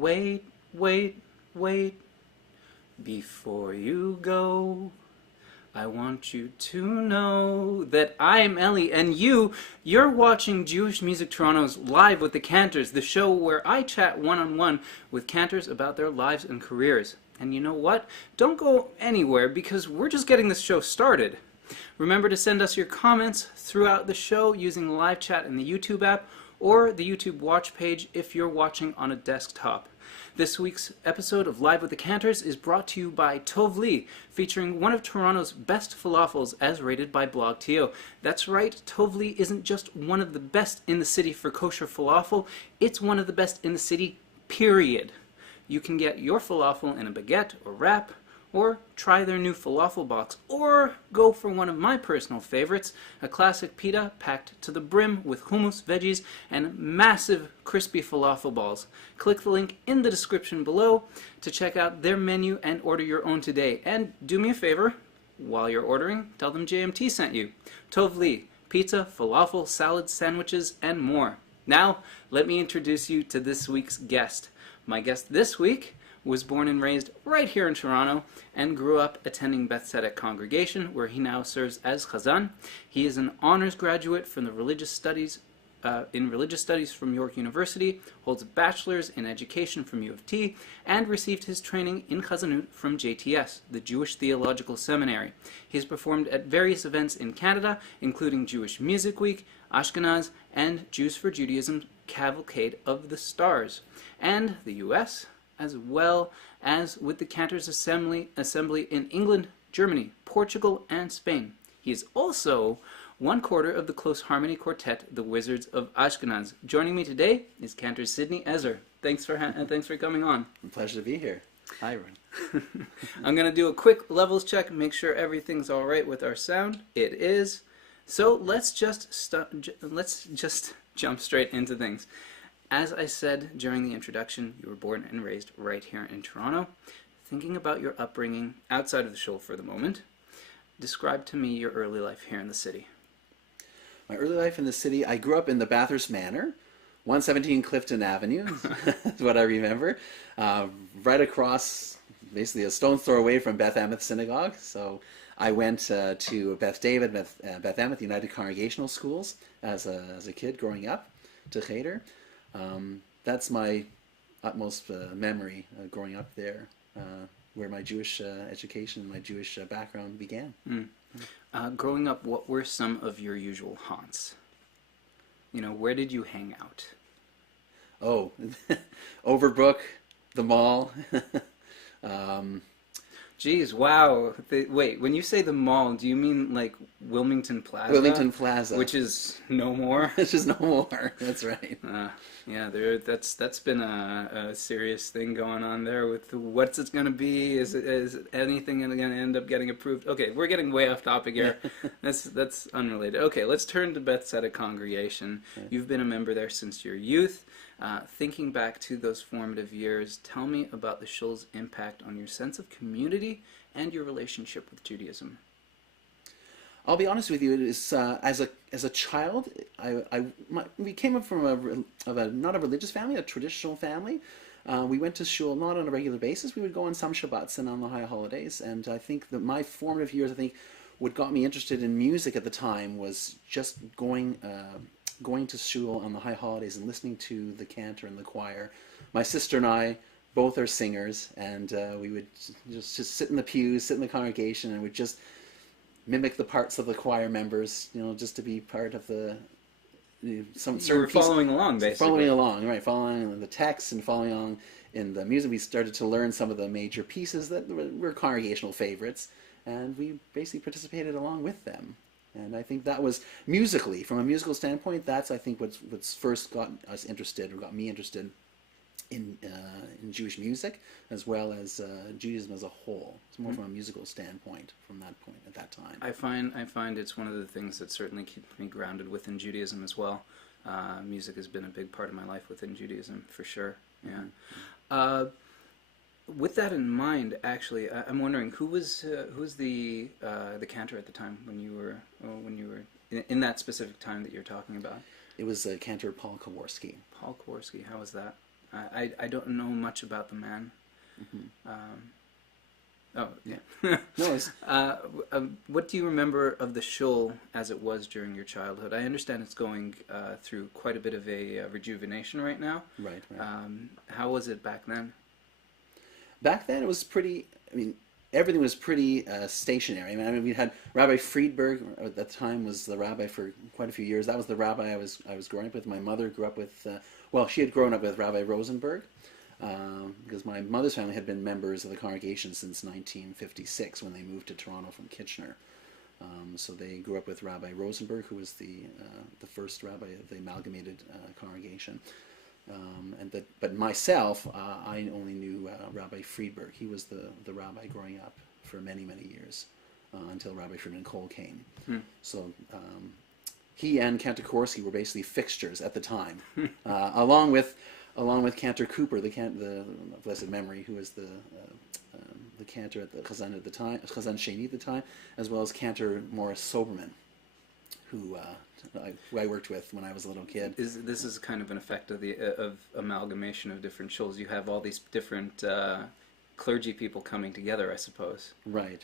Wait, wait, wait, before you go. I want you to know that I'm Ellie, and you're watching Jewish Music Toronto's Live with the Cantors, the show where I chat one-on-one with cantors about their lives and careers. And you know what? Don't go anywhere, because we're just getting this show started. Remember to send us your comments throughout the show using the live chat in the YouTube app or the YouTube watch page if you're watching on a desktop. This week's episode of Live with the Cantors is brought to you by Tov Li, featuring one of Toronto's best falafels as rated by BlogTO. That's right, Tov Li isn't just one of the best in the city for kosher falafel, it's one of the best in the city, period. You can get your falafel in a baguette or wrap, or try their new falafel box, or go for one of my personal favorites, a classic pita packed to the brim with hummus, veggies, and massive crispy falafel balls. Click the link in the description below to check out their menu and order your own today. And do me a favor, while you're ordering, tell them JMT sent you. Tov Li, pizza, falafel, salads, sandwiches, and more. Now, let me introduce you to this week's guest. My guest this week was born and raised right here in Toronto and grew up attending Beth Tzedec congregation, where he now serves as Chazan. He is an honors graduate from the religious studies from York University, holds a bachelor's in education from U of T, and received his training in Chazanut from JTS, the Jewish Theological Seminary. He has performed at various events in Canada, including Jewish Music Week, Ashkenaz, and Jews for Judaism Cavalcade of the Stars, and the U.S., as well as with the Cantors Assembly in England, Germany, Portugal, and Spain. He is also one quarter of the close harmony quartet, the Wizards of Ashkenaz. Joining me today is Cantor Sidney Ezer. Thanks for coming on. Pleasure to be here. Hi, everyone. I'm going to do a quick levels check, make sure everything's all right with our sound. It is. So let's just jump straight into things. As I said during the introduction, you were born and raised right here in Toronto. Thinking about your upbringing outside of the show for the moment, describe to me your early life here in the city. My early life in the city, I grew up in the Bathurst Manor, 117 Clifton Avenue, is what I remember. Right across, basically a stone's throw away from Beth Emeth Synagogue. So I went to Beth David, Beth Emeth United Congregational Schools as a kid growing up, to Cheder. That's my utmost memory growing up there, where my Jewish education, my Jewish background began. Growing up, what were some of your usual haunts? You know, where did you hang out? Oh, Overbrook, the mall. Geez, wow. Wait, when you say the mall, do you mean like Wilmington Plaza? Wilmington Plaza. Which is no more? Which is no more, that's right. Yeah, that's been a serious thing going on there with what's it going to be? Is anything going to end up getting approved? Okay, we're getting way off topic here. That's unrelated. Okay, let's turn to Beth Tzedec congregation. Okay. You've been a member there since your youth. Thinking back to those formative years, tell me about the shul's impact on your sense of community and your relationship with Judaism. I'll be honest with you. It is as a child, we came up from not a religious family, a traditional family. We went to shul not on a regular basis. We would go on some Shabbats and on the high holidays. And I think that my formative years, what got me interested in music at the time was just going to shul on the high holidays and listening to the cantor and the choir. My sister and I both are singers, and we would just sit in the pews, sit in the congregation, and would just mimic the parts of the choir members, just to be part of the some certain. You were following along, basically. Following the text and following along in the music. We started to learn some of the major pieces that were congregational favorites, and we basically participated along with them. And I think that was musically, from a musical standpoint, that's I think what's first got us interested, or got me interested in Jewish music, as well as Judaism as a whole. It's more from a musical standpoint from that point at that time. I find it's one of the things that certainly keeps me grounded within Judaism as well. Music has been a big part of my life within Judaism, for sure. Yeah. With that in mind, actually, I'm wondering who was the cantor at the time when you were in that specific time that you're talking about. It was Cantor Paul Kowarski. Paul Kowarski, how was that? I don't know much about the man. Mm-hmm. Oh, yeah. No, it's... What do you remember of the shul as it was during your childhood? I understand it's going through quite a bit of a rejuvenation right now. Right. How was it back then? Back then, it was pretty. I mean, everything was pretty stationary. I mean, we had Rabbi Friedberg at the time was the rabbi for quite a few years. That was the rabbi I was growing up with. My mother grew up with. Well, she had grown up with Rabbi Rosenberg. Because my mother's family had been members of the congregation since 1956 when they moved to Toronto from Kitchener. So they grew up with Rabbi Rosenberg, who was the first rabbi of the amalgamated congregation. But myself, I only knew Rabbi Friedberg. He was the rabbi growing up for many, many years until Rabbi Friedman Cole came. So he and Cantor Sidney were basically fixtures at the time, along with Cantor Cooper, the blessed memory, who was the cantor at the Chazan at the time, Chazan Sheni at the time, as well as Cantor Morris Soberman, who I worked with when I was a little kid. This is kind of an effect of the amalgamation of different shuls. You have all these different clergy people coming together, I suppose. Right.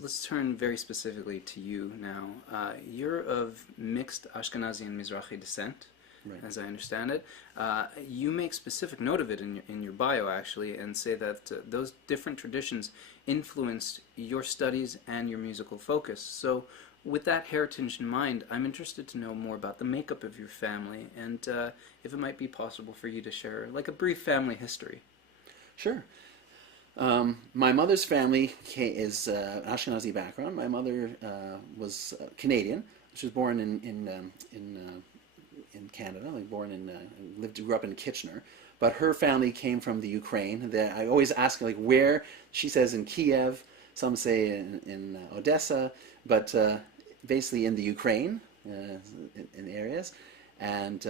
Let's turn very specifically to you now. You're of mixed Ashkenazi and Mizrahi descent, Right. as I understand it. You make specific note of it in your bio, actually, and say that those different traditions influenced your studies and your musical focus. So, with that heritage in mind, I'm interested to know more about the makeup of your family, and if it might be possible for you to share, like, a brief family history. Sure. My mother's family is Ashkenazi background. My mother was Canadian. She was born in Canada. Grew up in Kitchener. But her family came from the Ukraine. I always ask where. She says in Kiev. Some say in Odessa. But basically in the Ukraine, in areas. And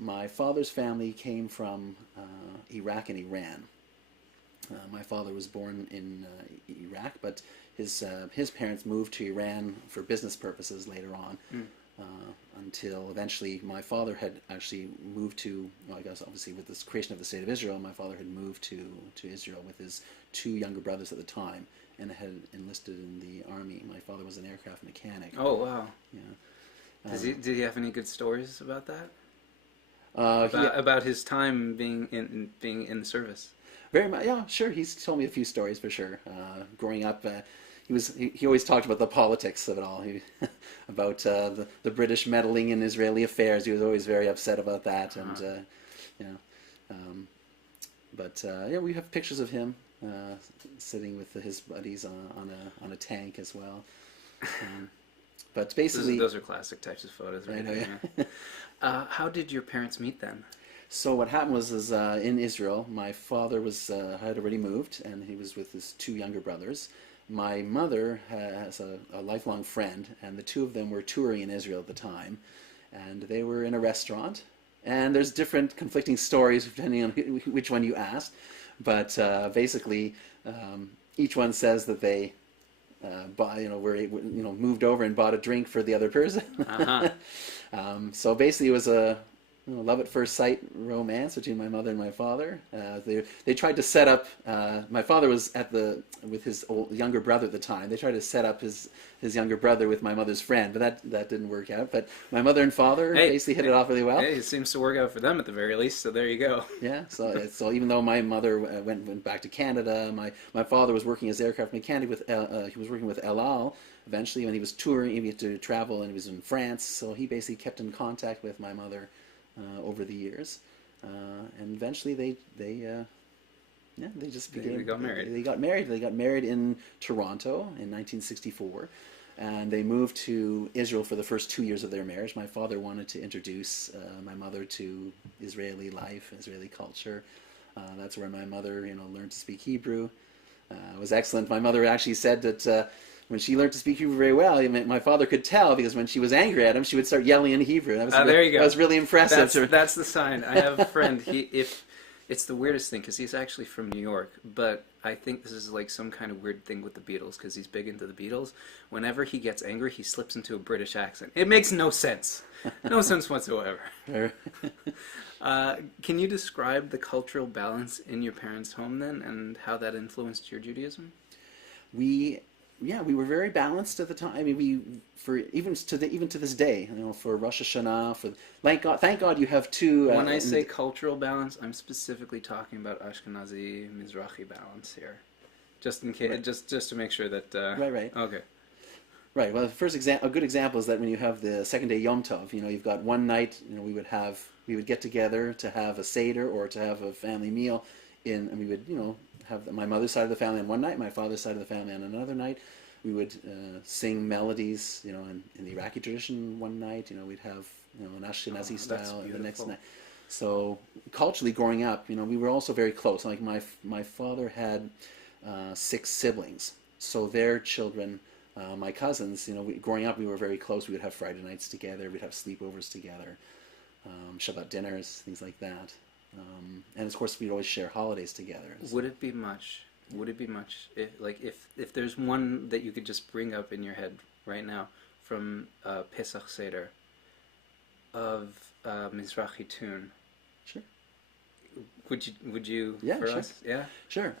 my father's family came from Iraq and Iran. My father was born in Iraq, but his parents moved to Iran for business purposes later on, until eventually my father had actually moved to, well, I guess obviously with this creation of the State of Israel, my father had moved to Israel with his two younger brothers at the time and had enlisted in the army. My father was an aircraft mechanic. Oh, wow. Yeah. Did he have any good stories about that? About his time being in the service? Very much, yeah, sure. He's told me a few stories for sure. Growing up, he always talked about the politics of it all. About the British meddling in Israeli affairs. He was always very upset about that, and we have pictures of him sitting with his buddies on a tank as well. But basically, those are classic types of photos, right? I know, yeah. How did your parents meet then? So what happened was in Israel, my father had already moved, and he was with his two younger brothers. My mother has a lifelong friend, and the two of them were touring in Israel at the time, and they were in a restaurant. And there's different conflicting stories depending on which one you asked, but basically, each one says that they moved over and bought a drink for the other person. So basically, it was a love at first sight romance between my mother and my father. They tried to set up. My father was with his younger brother at the time. They tried to set up his younger brother with my mother's friend, but that didn't work out. But my mother and father basically hit it off really well. Hey, it seems to work out for them at the very least. So there you go. Yeah. So even though my mother went back to Canada, my father was working as aircraft mechanic he was working with El Al. Eventually, when he was touring, he had to travel, and he was in France. So he basically kept in contact with my mother over the years, and eventually they just began. They got married. They got married. They got married in Toronto in 1964, and they moved to Israel for the first 2 years of their marriage. My father wanted to introduce my mother to Israeli life, Israeli culture. That's where my mother, learned to speak Hebrew. It was excellent. My mother actually said that. When she learned to speak Hebrew very well, my father could tell, because when she was angry at him, she would start yelling in Hebrew. There you go. That was really impressive. That's the sign. I have a friend. It's the weirdest thing, because he's actually from New York, but I think this is like some kind of weird thing with the Beatles because he's big into the Beatles. Whenever he gets angry, he slips into a British accent. It makes no sense. No sense whatsoever. Can you describe the cultural balance in your parents' home then, and how that influenced your Judaism? We were very balanced at the time. I mean, even to this day, for Rosh Hashanah, thank God you have two. When I say cultural balance, I'm specifically talking about Ashkenazi Mizrahi balance here, just in case, right. just to make sure that. Right. Okay. Right. Well, a good example is that when you have the second day Yom Tov, you've got one night. We would get together to have a seder or to have a family meal, and we would have my mother's side of the family on one night, my father's side of the family on another night. We would sing melodies, in the Iraqi tradition one night. We'd have an Ashkenazi style the next night. So culturally, growing up, we were also very close. Like my father had 6 siblings, so their children, my cousins, growing up, we were very close. We would have Friday nights together. We'd have sleepovers together, Shabbat dinners, things like that. And of course, we'd always share holidays together. Would it be much? If there's one that you could just bring up in your head right now from Pesach Seder of Mizrahi tune? Sure. Would you? Yeah, for sure. us? Yeah. Sure.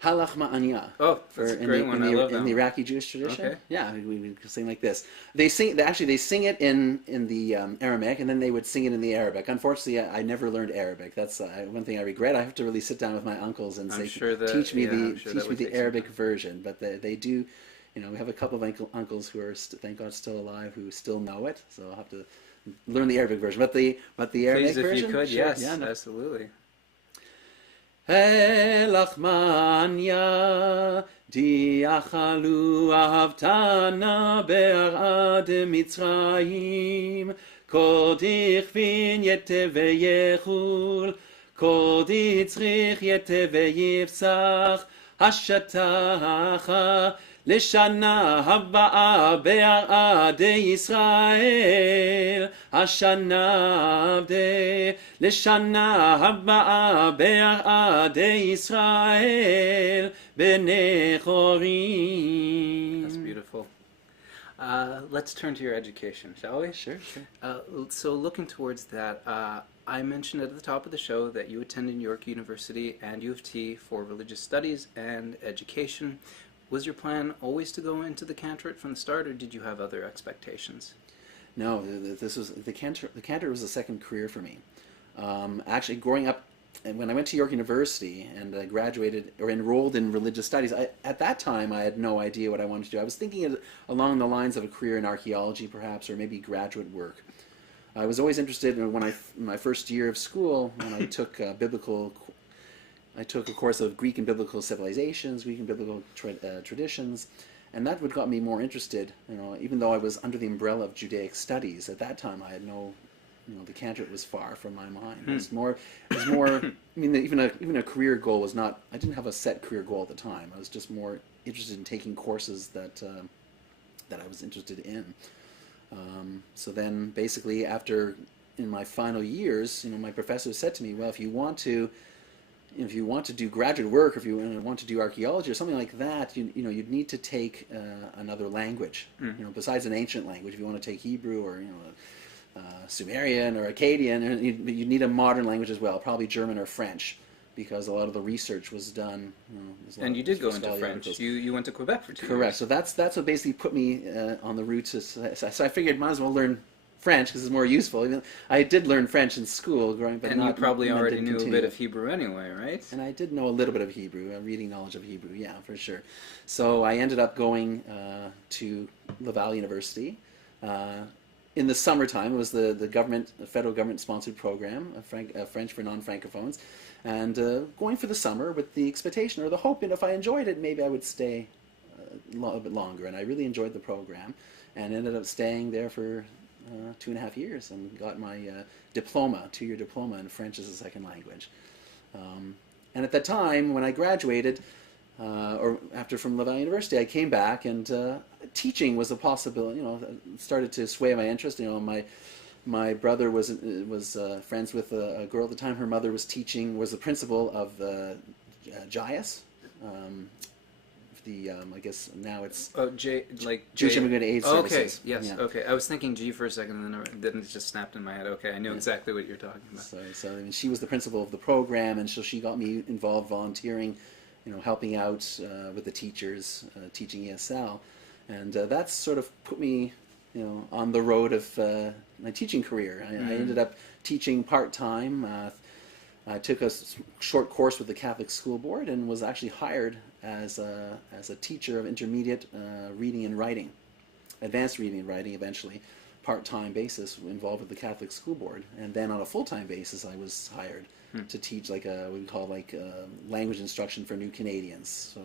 Halach Ma'anya. Oh, that's a great one. I love that. In the Iraqi Jewish tradition. Okay. Yeah, we sing like this. They sing it in the Aramaic, and then they would sing it in the Arabic. Unfortunately, I never learned Arabic. That's one thing I regret. I have to really sit down with my uncles and say, teach me the Arabic version. But they do. We have a couple of uncles who are, thank God, still alive, who still know it. So I'll have to learn the Arabic version. But the Aramaic version. Please, if you could, sure. yes, Yeah, no. Absolutely. Helach manya diachalu avtana be'arad Mitzrayim kodich vin yeteve yechul kodich tzrich yeteve yifsach hashatacha לשנה הבאה בעדי ישראל, השנה לשנה הבאה בעדי ישראל, בני חורים. That's beautiful. Let's turn to your education, shall we? Sure. So looking towards that, I mentioned at the top of the show that you attended York University and U of T for religious studies and education. Was your plan always to go into the cantorate from the start, or did you have other expectations? No, this was the cantor. The cantor was a second career for me. Actually, growing up, and when I went to York University and I graduated or enrolled in religious studies, at that time I had no idea what I wanted to do. I was thinking along the lines of a career in archaeology, perhaps, or maybe graduate work. I was always interested in my first year of school when I took I took a course of Greek and biblical civilizations, Greek and biblical traditions, and that what got me more interested. Even though I was under the umbrella of Judaic studies at that time, I had no, the cantorate was far from my mind. It was more. I mean, even a career goal was not. I didn't have a set career goal at the time. I was just more interested in taking courses that I was interested in. So then, basically, in my final years, my professor said to me, "Well, if you want to do graduate work, or if you want to do archaeology or something like that, you'd need to take another language. Besides an ancient language, if you want to take Hebrew or Sumerian or Akkadian, you need a modern language as well, probably German or French, because a lot of the research was done. And you did go into French. You went to Quebec for 2 years. Correct. So that's what basically put me on the route to. So I figured might as well learn French because it's more useful. I did learn French in school growing up, but and you probably already knew a bit of Hebrew anyway, right? And I did know a little bit of Hebrew, reading knowledge of Hebrew, yeah, for sure. So I ended up going to Laval University. In the summertime, it was the federal government-sponsored program, French for non-Francophones, and going for the summer with the expectation or the hope, and if I enjoyed it, maybe I would stay a little bit longer. And I really enjoyed the program, and ended up staying there for 2.5 years and got my diploma, 2-year diploma in French as a second language. And at that time, when I graduated, or after from Laval University, I came back and teaching was a possibility. Started to sway my interest. My brother was friends with a girl at the time. Her mother was the principal of the JIAS. I guess now it's Jewish Immigrant Aid Services. Okay, yes, Yeah. okay. I was thinking G for a second, and then it just snapped in my head. Okay, I knew exactly what you're talking about. So I mean, she was the principal of the program, and so she got me involved volunteering, helping out with the teachers, teaching ESL, and that's sort of put me, on the road of my teaching career. I ended up teaching part-time. I took a short course with the Catholic School Board and was actually hired as a teacher of intermediate reading and writing, advanced reading and writing eventually, part-time basis involved with the Catholic School Board. And then on a full-time basis I was hired to teach what we call language instruction for new Canadians. So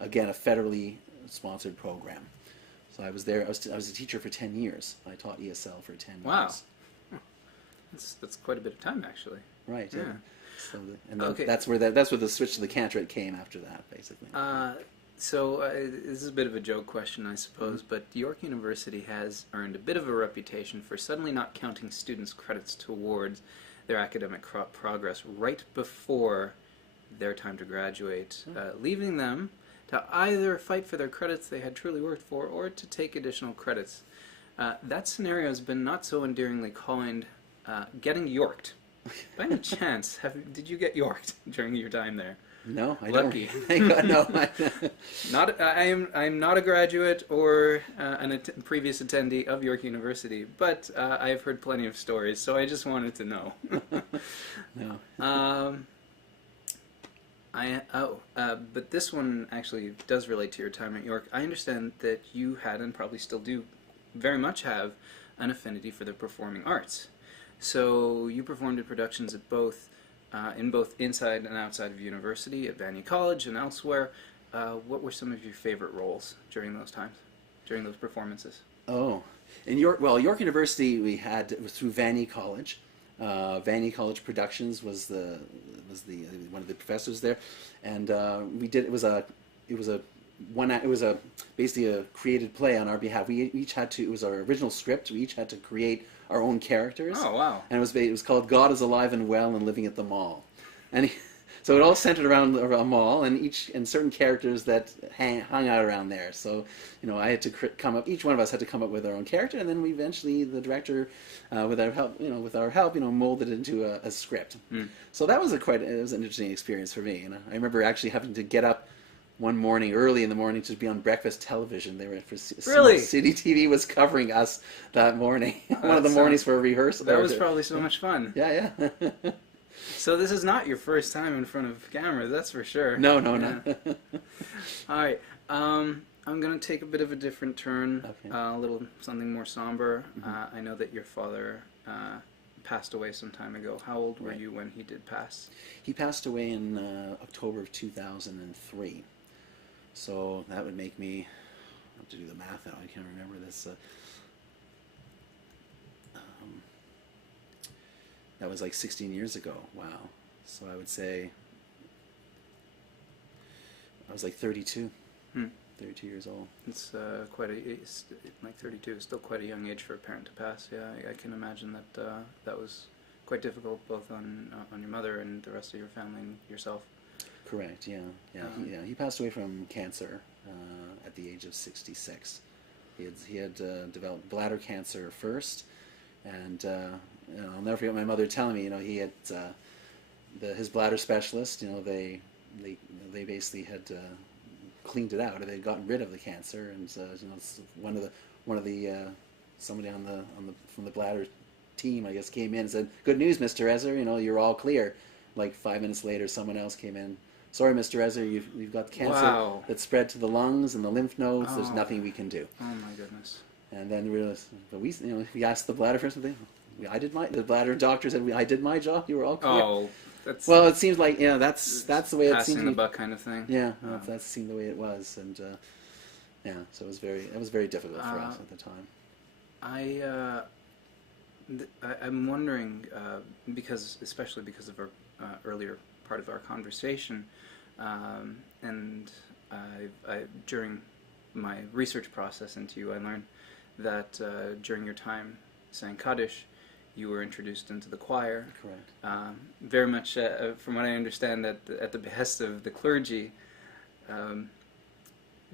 again, a federally sponsored program. So I was there, I was a teacher for 10 years. I taught ESL for 10 years. Wow. That's quite a bit of time, actually. Right. Yeah. So that's where the switch to the Cantorate came after that, basically. So this is a bit of a joke question, I suppose, but York University has earned a bit of a reputation for suddenly not counting students' credits towards their academic progress right before their time to graduate, leaving them to either fight for their credits they had truly worked for or to take additional credits. That scenario has been not so endearingly coined getting yorked. By any chance, did you get yorked during your time there? No, I Lucky. don't. Thank God, no. I'm not a graduate or a previous attendee of York University, but I've heard plenty of stories, so I just wanted to know. No. But this one actually does relate to your time at York. I understand that you had, and probably still do, very much have, an affinity for the performing arts. So you performed in productions at both inside and outside of university, at Vanier College and elsewhere. What were some of your favorite roles during those times, during those performances? Oh, in York University it was through Vanier College. Vanier College Productions was one of the professors there, and it was basically a created play on our behalf. We each had to. It was our original script. We each had to create our own characters. Oh, wow! And it was called "God is Alive and Well and Living at the Mall," so it all centered around a mall and certain characters that hung out around there. So I had to come up. Each one of us had to come up with our own character, and then we eventually, the director, with our help, molded it into a script. So that was it was an interesting experience for me. I remember actually having to get up one morning, early in the morning, to be on breakfast television. They were Really? City TV was covering us that morning. One of the mornings for a rehearsal. That was probably so much fun. Yeah. So this is not your first time in front of cameras, that's for sure. No. All right. I'm going to take a bit of a different turn, Okay. a little something more somber. I know that your father passed away some time ago. How old were you when he did pass? He passed away in October of 2003. So that would make me, I have to do the math now, I can't remember this. That was like 16 years ago. Wow. So I would say I was like 32. 32 years old. It's like 32 is still quite a young age for a parent to pass. Yeah, I can imagine that that was quite difficult both on your mother and the rest of your family and yourself. Correct. Yeah. He passed away from cancer at the age of 66. He had developed bladder cancer first, and I'll never forget my mother telling me, he had his bladder specialist. They basically had cleaned it out. They'd gotten rid of the cancer, and somebody from the bladder team, I guess, came in and said, "Good news, Mr. Ezer. You're all clear." Like 5 minutes later, someone else came in. "Sorry, Mr. Ezer, you've got cancer that spread to the lungs and the lymph nodes. There's nothing we can do." Oh my goodness. And then we realized, but we asked the bladder first. The bladder doctor said, "I did my job. You were all clear." Oh, that's well. It seems like that's the way it seemed. Passing the buck kind of thing. Yeah, that seemed the way it was, and so it was very difficult for us at the time. I'm wondering especially because of our earlier part of our conversation, and during my research process into you, I learned that during your time saying Kaddish, you were introduced into the choir. Correct. Very much, from what I understand, at the behest of the clergy.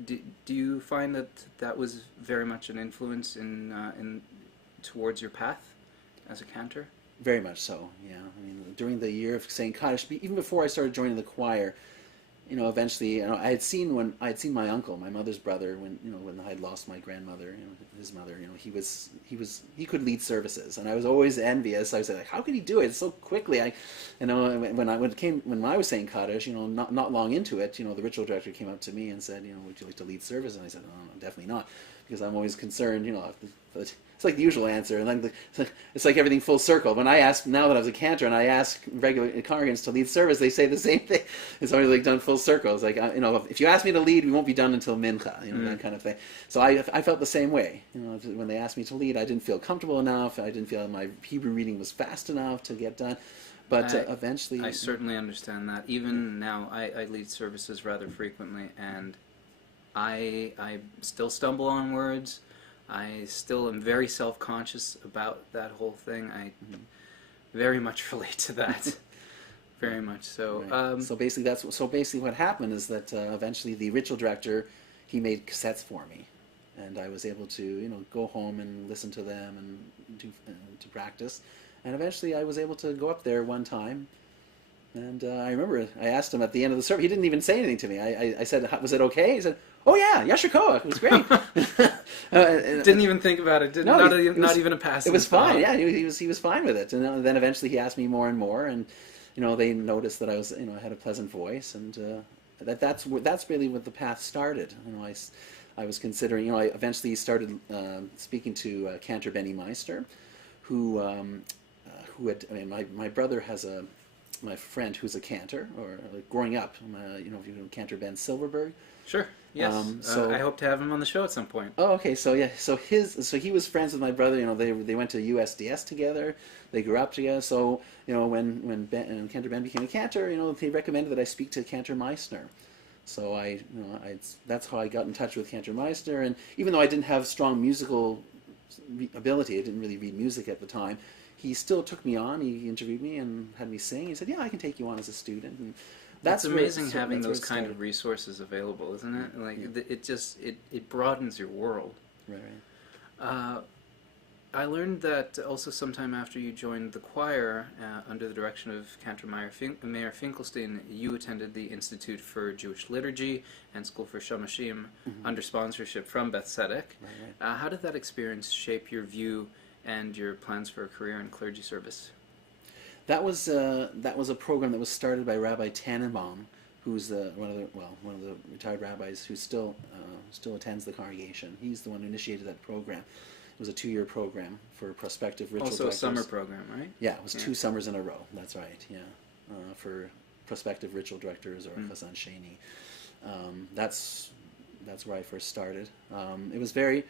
Do you find that was very much an influence in towards your path as a cantor? Very much so, yeah. I mean, during the year of saying Kaddish, even before I started joining the choir, eventually, I had seen my uncle, my mother's brother, when I had lost my grandmother, his mother, he could lead services, and I was always envious. I was like, how could he do it so quickly? When I was saying Kaddish, not long into it, the ritual director came up to me and said, would you like to lead service? And I said, oh, no, definitely not, because I'm always concerned, it's like the usual answer, and then it's like everything full circle. When I ask, now that I was a cantor, and I ask regular congregants to lead service, they say the same thing. It's always like done full circle. It's like, if you ask me to lead, we won't be done until mincha, that kind of thing. So I felt the same way. When they asked me to lead, I didn't feel comfortable enough. I didn't feel my Hebrew reading was fast enough to get done. But eventually, I certainly understand that. Even now, I lead services rather frequently, and I still stumble on words. I still am very self-conscious about that whole thing. I very much relate to that. Very much so. Right. So basically what happened is that eventually the ritual director, he made cassettes for me, and I was able to go home and listen to them and to practice, and eventually I was able to go up there one time. And I remember I asked him at the end of the service. He didn't even say anything to me. I said, "Was it okay?" He said, "Oh yeah, Yasher Koach. It was great." Didn't even think about it. Not even a passing. It was fine. Yeah, he was fine with it. And then eventually he asked me more and more, and they noticed that I was I had a pleasant voice, and that's really what the path started. I was considering. I eventually started speaking to Cantor Benny Meister, who had. My brother has my friend who's a cantor, or growing up, if you know Cantor Ben Silverberg. Sure. Yes. I hope to have him on the show at some point. Oh, okay. So yeah. So he was friends with my brother. They went to USDS together. They grew up together. So when Cantor Ben became a cantor, he recommended that I speak to Cantor Meissner. So that's how I got in touch with Cantor Meissner. And even though I didn't have strong musical ability, I didn't really read music at the time, he still took me on. He interviewed me and had me sing. He said, "Yeah, I can take you on as a student." And that's amazing having those kind of resources available, isn't it? Like it broadens your world. Right. I learned that also sometime after you joined the choir, under the direction of Cantor Mayer Finkelstein, you attended the Institute for Jewish Liturgy and School for Shamashim under sponsorship from Beth Tzedec. Right. How did that experience shape your view and your plans for a career in clergy service? That was a program that was started by Rabbi Tannenbaum, who's one of the retired rabbis who still attends the congregation. He's the one who initiated that program. It was a 2-year program for prospective ritual directors. Also a summer program, right? Yeah, it was 2 summers in a row. That's right. Yeah, for prospective ritual directors or Chazan Sheni. That's where I first started. It was very.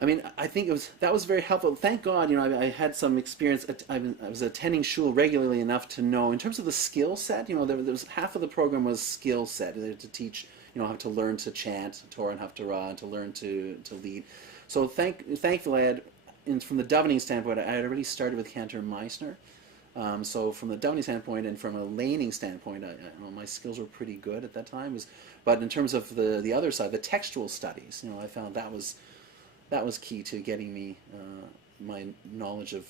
I think that was very helpful. Thank God, I had some experience. I was attending shul regularly enough to know, in terms of the skill set, there was half of the program was skill set. They had to teach, how to learn to chant Torah and Haftarah, and to learn to lead. So thankfully, from the davening standpoint, I had already started with Cantor Meissner. So from the davening standpoint and from a laning standpoint, my skills were pretty good at that time. But in terms of the other side, the textual studies, I found that was key to getting me my knowledge of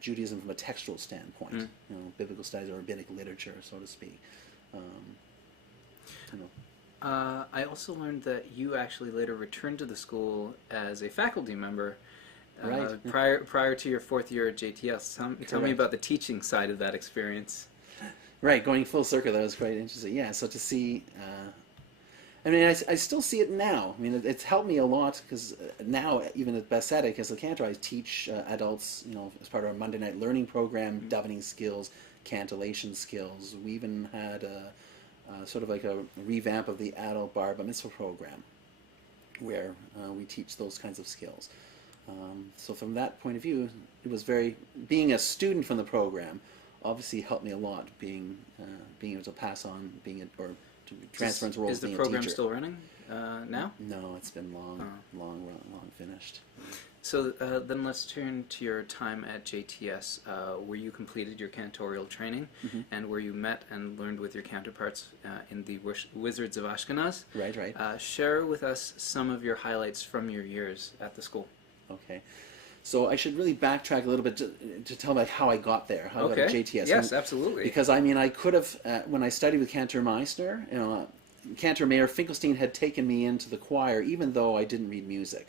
Judaism from a textual standpoint, biblical studies or rabbinic literature, so to speak. I also learned that you actually later returned to the school as a faculty member, right? Prior to your 4th year at JTS. Tell me about the teaching side of that experience. Right, going full circle, that was quite interesting. Yeah, so to see. I still see it now. It's helped me a lot, because now, even at Beth Tzedec, as a cantor, I teach adults, as part of our Monday night learning program, davening skills, cantillation skills. We even had sort of like a revamp of the adult bar mitzvah program, where we teach those kinds of skills. So from that point of view, it was being a student from the program obviously helped me a lot, being able to pass on, to transfer into roles Is the being a program teacher. still running now? No, it's been long finished. So then let's turn to your time at JTS, where you completed your cantorial training, and where you met and learned with your counterparts in the Wizards of Ashkenaz. Right. Share with us some of your highlights from your years at the school. Okay. So I should really backtrack a little bit to tell about how I got there, how I got to JTS. Yes, absolutely. Because, I mean, I could have, when I studied with Cantor Meissner, Cantor Mayor Finkelstein had taken me into the choir, even though I didn't read music.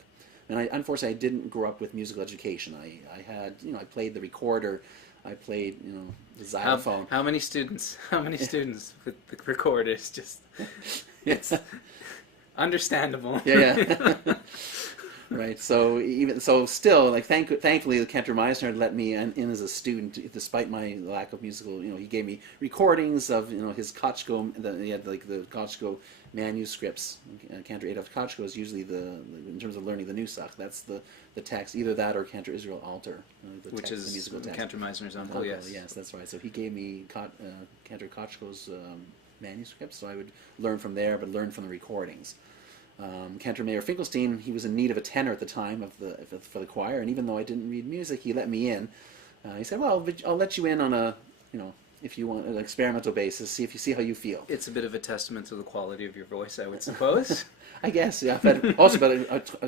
And unfortunately, I didn't grow up with musical education. I had, I played the recorder, I played, the xylophone. How many students? How many students with the recorder? It's just, it's understandable. Yeah. Right. So still, like thankfully, the Cantor Meissner had let me in as a student, despite my lack of musical. He gave me recordings of his Kochko. He had like the Kochko manuscripts. Cantor Adolf Kochko is usually in terms of learning the Nusach. That's the text, either that or Cantor Israel Alter, which is the musical text. Cantor Meissner's uncle. Yes. Yes, that's right. So he gave me Cantor Kochko's manuscripts, so I would learn from there, but learn from the recordings. Cantor Mayor Finkelstein, he was in need of a tenor at the time for the choir, and even though I didn't read music, he let me in. He said, "Well, I'll let you in on a, if you want, an experimental basis, see how you feel." It's a bit of a testament to the quality of your voice, I would suppose. I guess, yeah, but also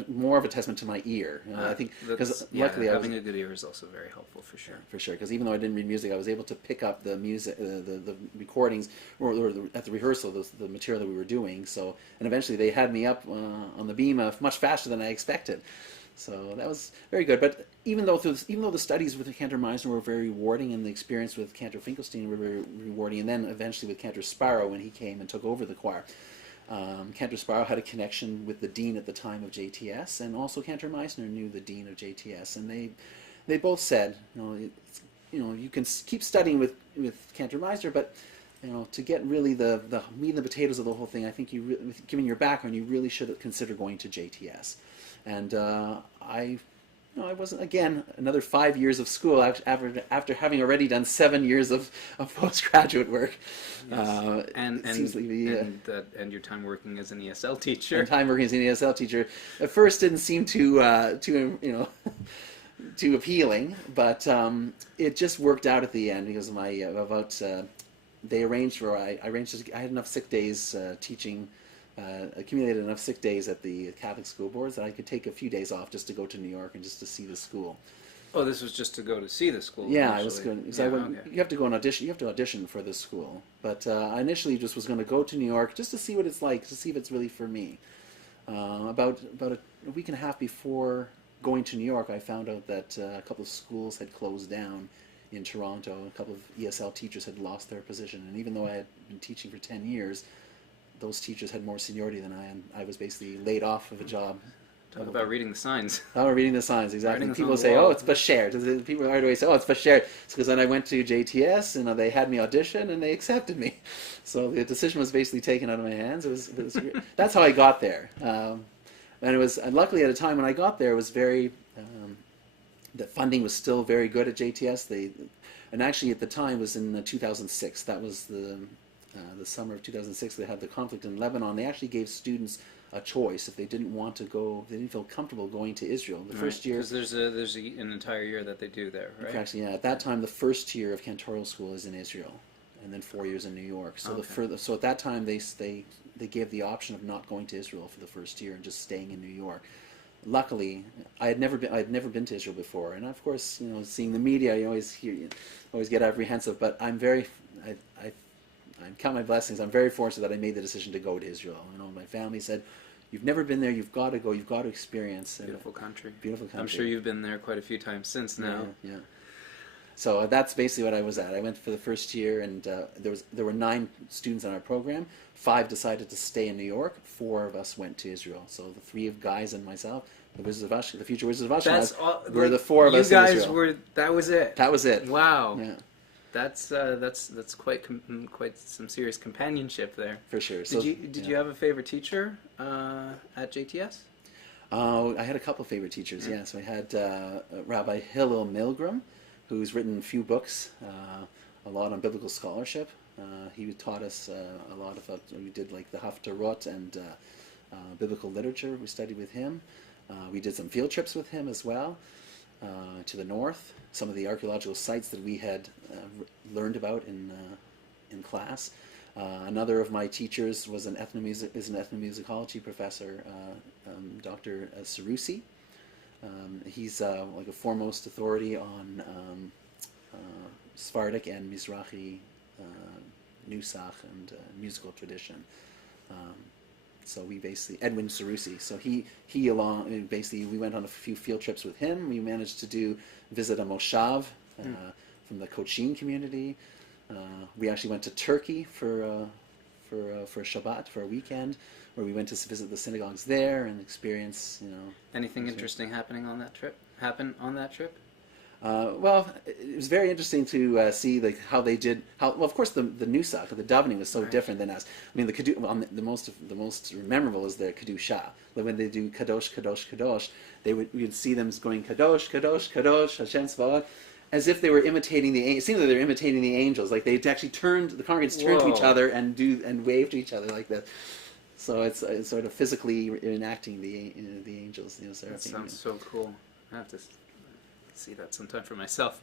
more of a testament to my ear. I think because luckily having a good ear is also very helpful for sure. For sure, because even though I didn't read music, I was able to pick up the music, the recordings, or at the rehearsal, the material that we were doing. So, and eventually they had me up on the bema much faster than I expected. So that was very good. But even though the studies with Cantor Meissner were very rewarding, and the experience with Cantor Finkelstein were very rewarding, and then eventually with Cantor Sparrow when he came and took over the choir. Cantor Sparrow had a connection with the dean at the time of JTS, and also Cantor Meissner knew the dean of JTS, and they both said, you can keep studying with Cantor Meissner, but to get really the meat and the potatoes of the whole thing, I think given your background, you really should consider going to JTS. And I wasn't, again, another 5 years of school after having already done 7 years of postgraduate work. Yes. And your time working as an ESL teacher. And time working as an ESL teacher at first didn't seem too appealing, but it just worked out at the end because of they arranged for I had enough sick days teaching. Accumulated enough sick days at the Catholic school boards that I could take a few days off just to go to New York and just to see the school. Oh, this was just to go to see the school. Yeah, I was going. You have to go and audition. You have to audition for this school. But I initially just was going to go to New York just to see what it's like, to see if it's really for me. About a week and a half before going to New York, I found out that a couple of schools had closed down in Toronto. A couple of ESL teachers had lost their position, and even though I had been teaching for 10 years. Those teachers had more seniority than I, and I was basically laid off of a job. Talk about reading the signs. Oh, reading the signs, exactly. People say, wall. "Oh, it's Bashar." People right away say, "Oh, it's Bashar." It's because then I went to JTS, and they had me audition, and they accepted me. So the decision was basically taken out of my hands. It was that's how I got there. And it was, and luckily at a time when I got there, it was very, the funding was still very good at JTS. And actually at the time was in 2006. That was the summer of 2006, they had the conflict in Lebanon. They actually gave students a choice if they didn't want to go, they didn't feel comfortable going to Israel. The first year, because there's an entire year that they do there, right? Actually, yeah. At that time, the first year of Cantorial school is in Israel, and then 4 years in New York. So so at that time, they gave the option of not going to Israel for the first year and just staying in New York. Luckily, I had never been to Israel before, and of course, seeing the media, you always get apprehensive. But I'm very, I count my blessings. I'm very fortunate that I made the decision to go to Israel. My family said, "You've never been there. You've got to go. You've got to experience." Beautiful country. Beautiful country. I'm sure you've been there quite a few times since now. Yeah. So that's basically what I was at. I went for the first year, and there were 9 students on our program. 5 decided to stay in New York. 4 of us went to Israel. So the 3 guys and myself, the future Wizards of Ashkenaz, were the 4 of us in Israel. You guys were. That was it. That was it. Wow. Yeah. That's quite some serious companionship there. For sure. Did you have a favorite teacher at JTS? I had a couple of favorite teachers. Yeah. So I had Rabbi Hillel Milgram, who's written a few books, a lot on biblical scholarship. He taught us a lot about. We did like the Haftarot and biblical literature. We studied with him. We did some field trips with him as well to the north. Some of the archaeological sites that we had learned about in class. Another of my teachers was an ethnomusicology professor, Dr. Sarusi. He's like a foremost authority on Sephardic and Mizrahi nusach and musical tradition. So we basically, Edwin Sarusi, so he along, basically we went on a few field trips with him. We managed to visit a moshav from the Cochin community. We actually went to Turkey for Shabbat, for a weekend, where we went to visit the synagogues there and experience, Anything interesting happening on that trip? Well, it was very interesting to see how they did. Well, of course, the nusach, the davening was so different than us. I mean, the most memorable is the kedusha. Like when they do kadosh, kadosh, kadosh, we would see them going kadosh, kadosh, kadosh, Hashem Tzvaot, as if they were imitating it seemed like they were imitating the angels. Like they actually the congregants turned to each other and waved to each other like that. So it's sort of physically enacting the angels. That sounds so cool. I have to see that sometime for myself.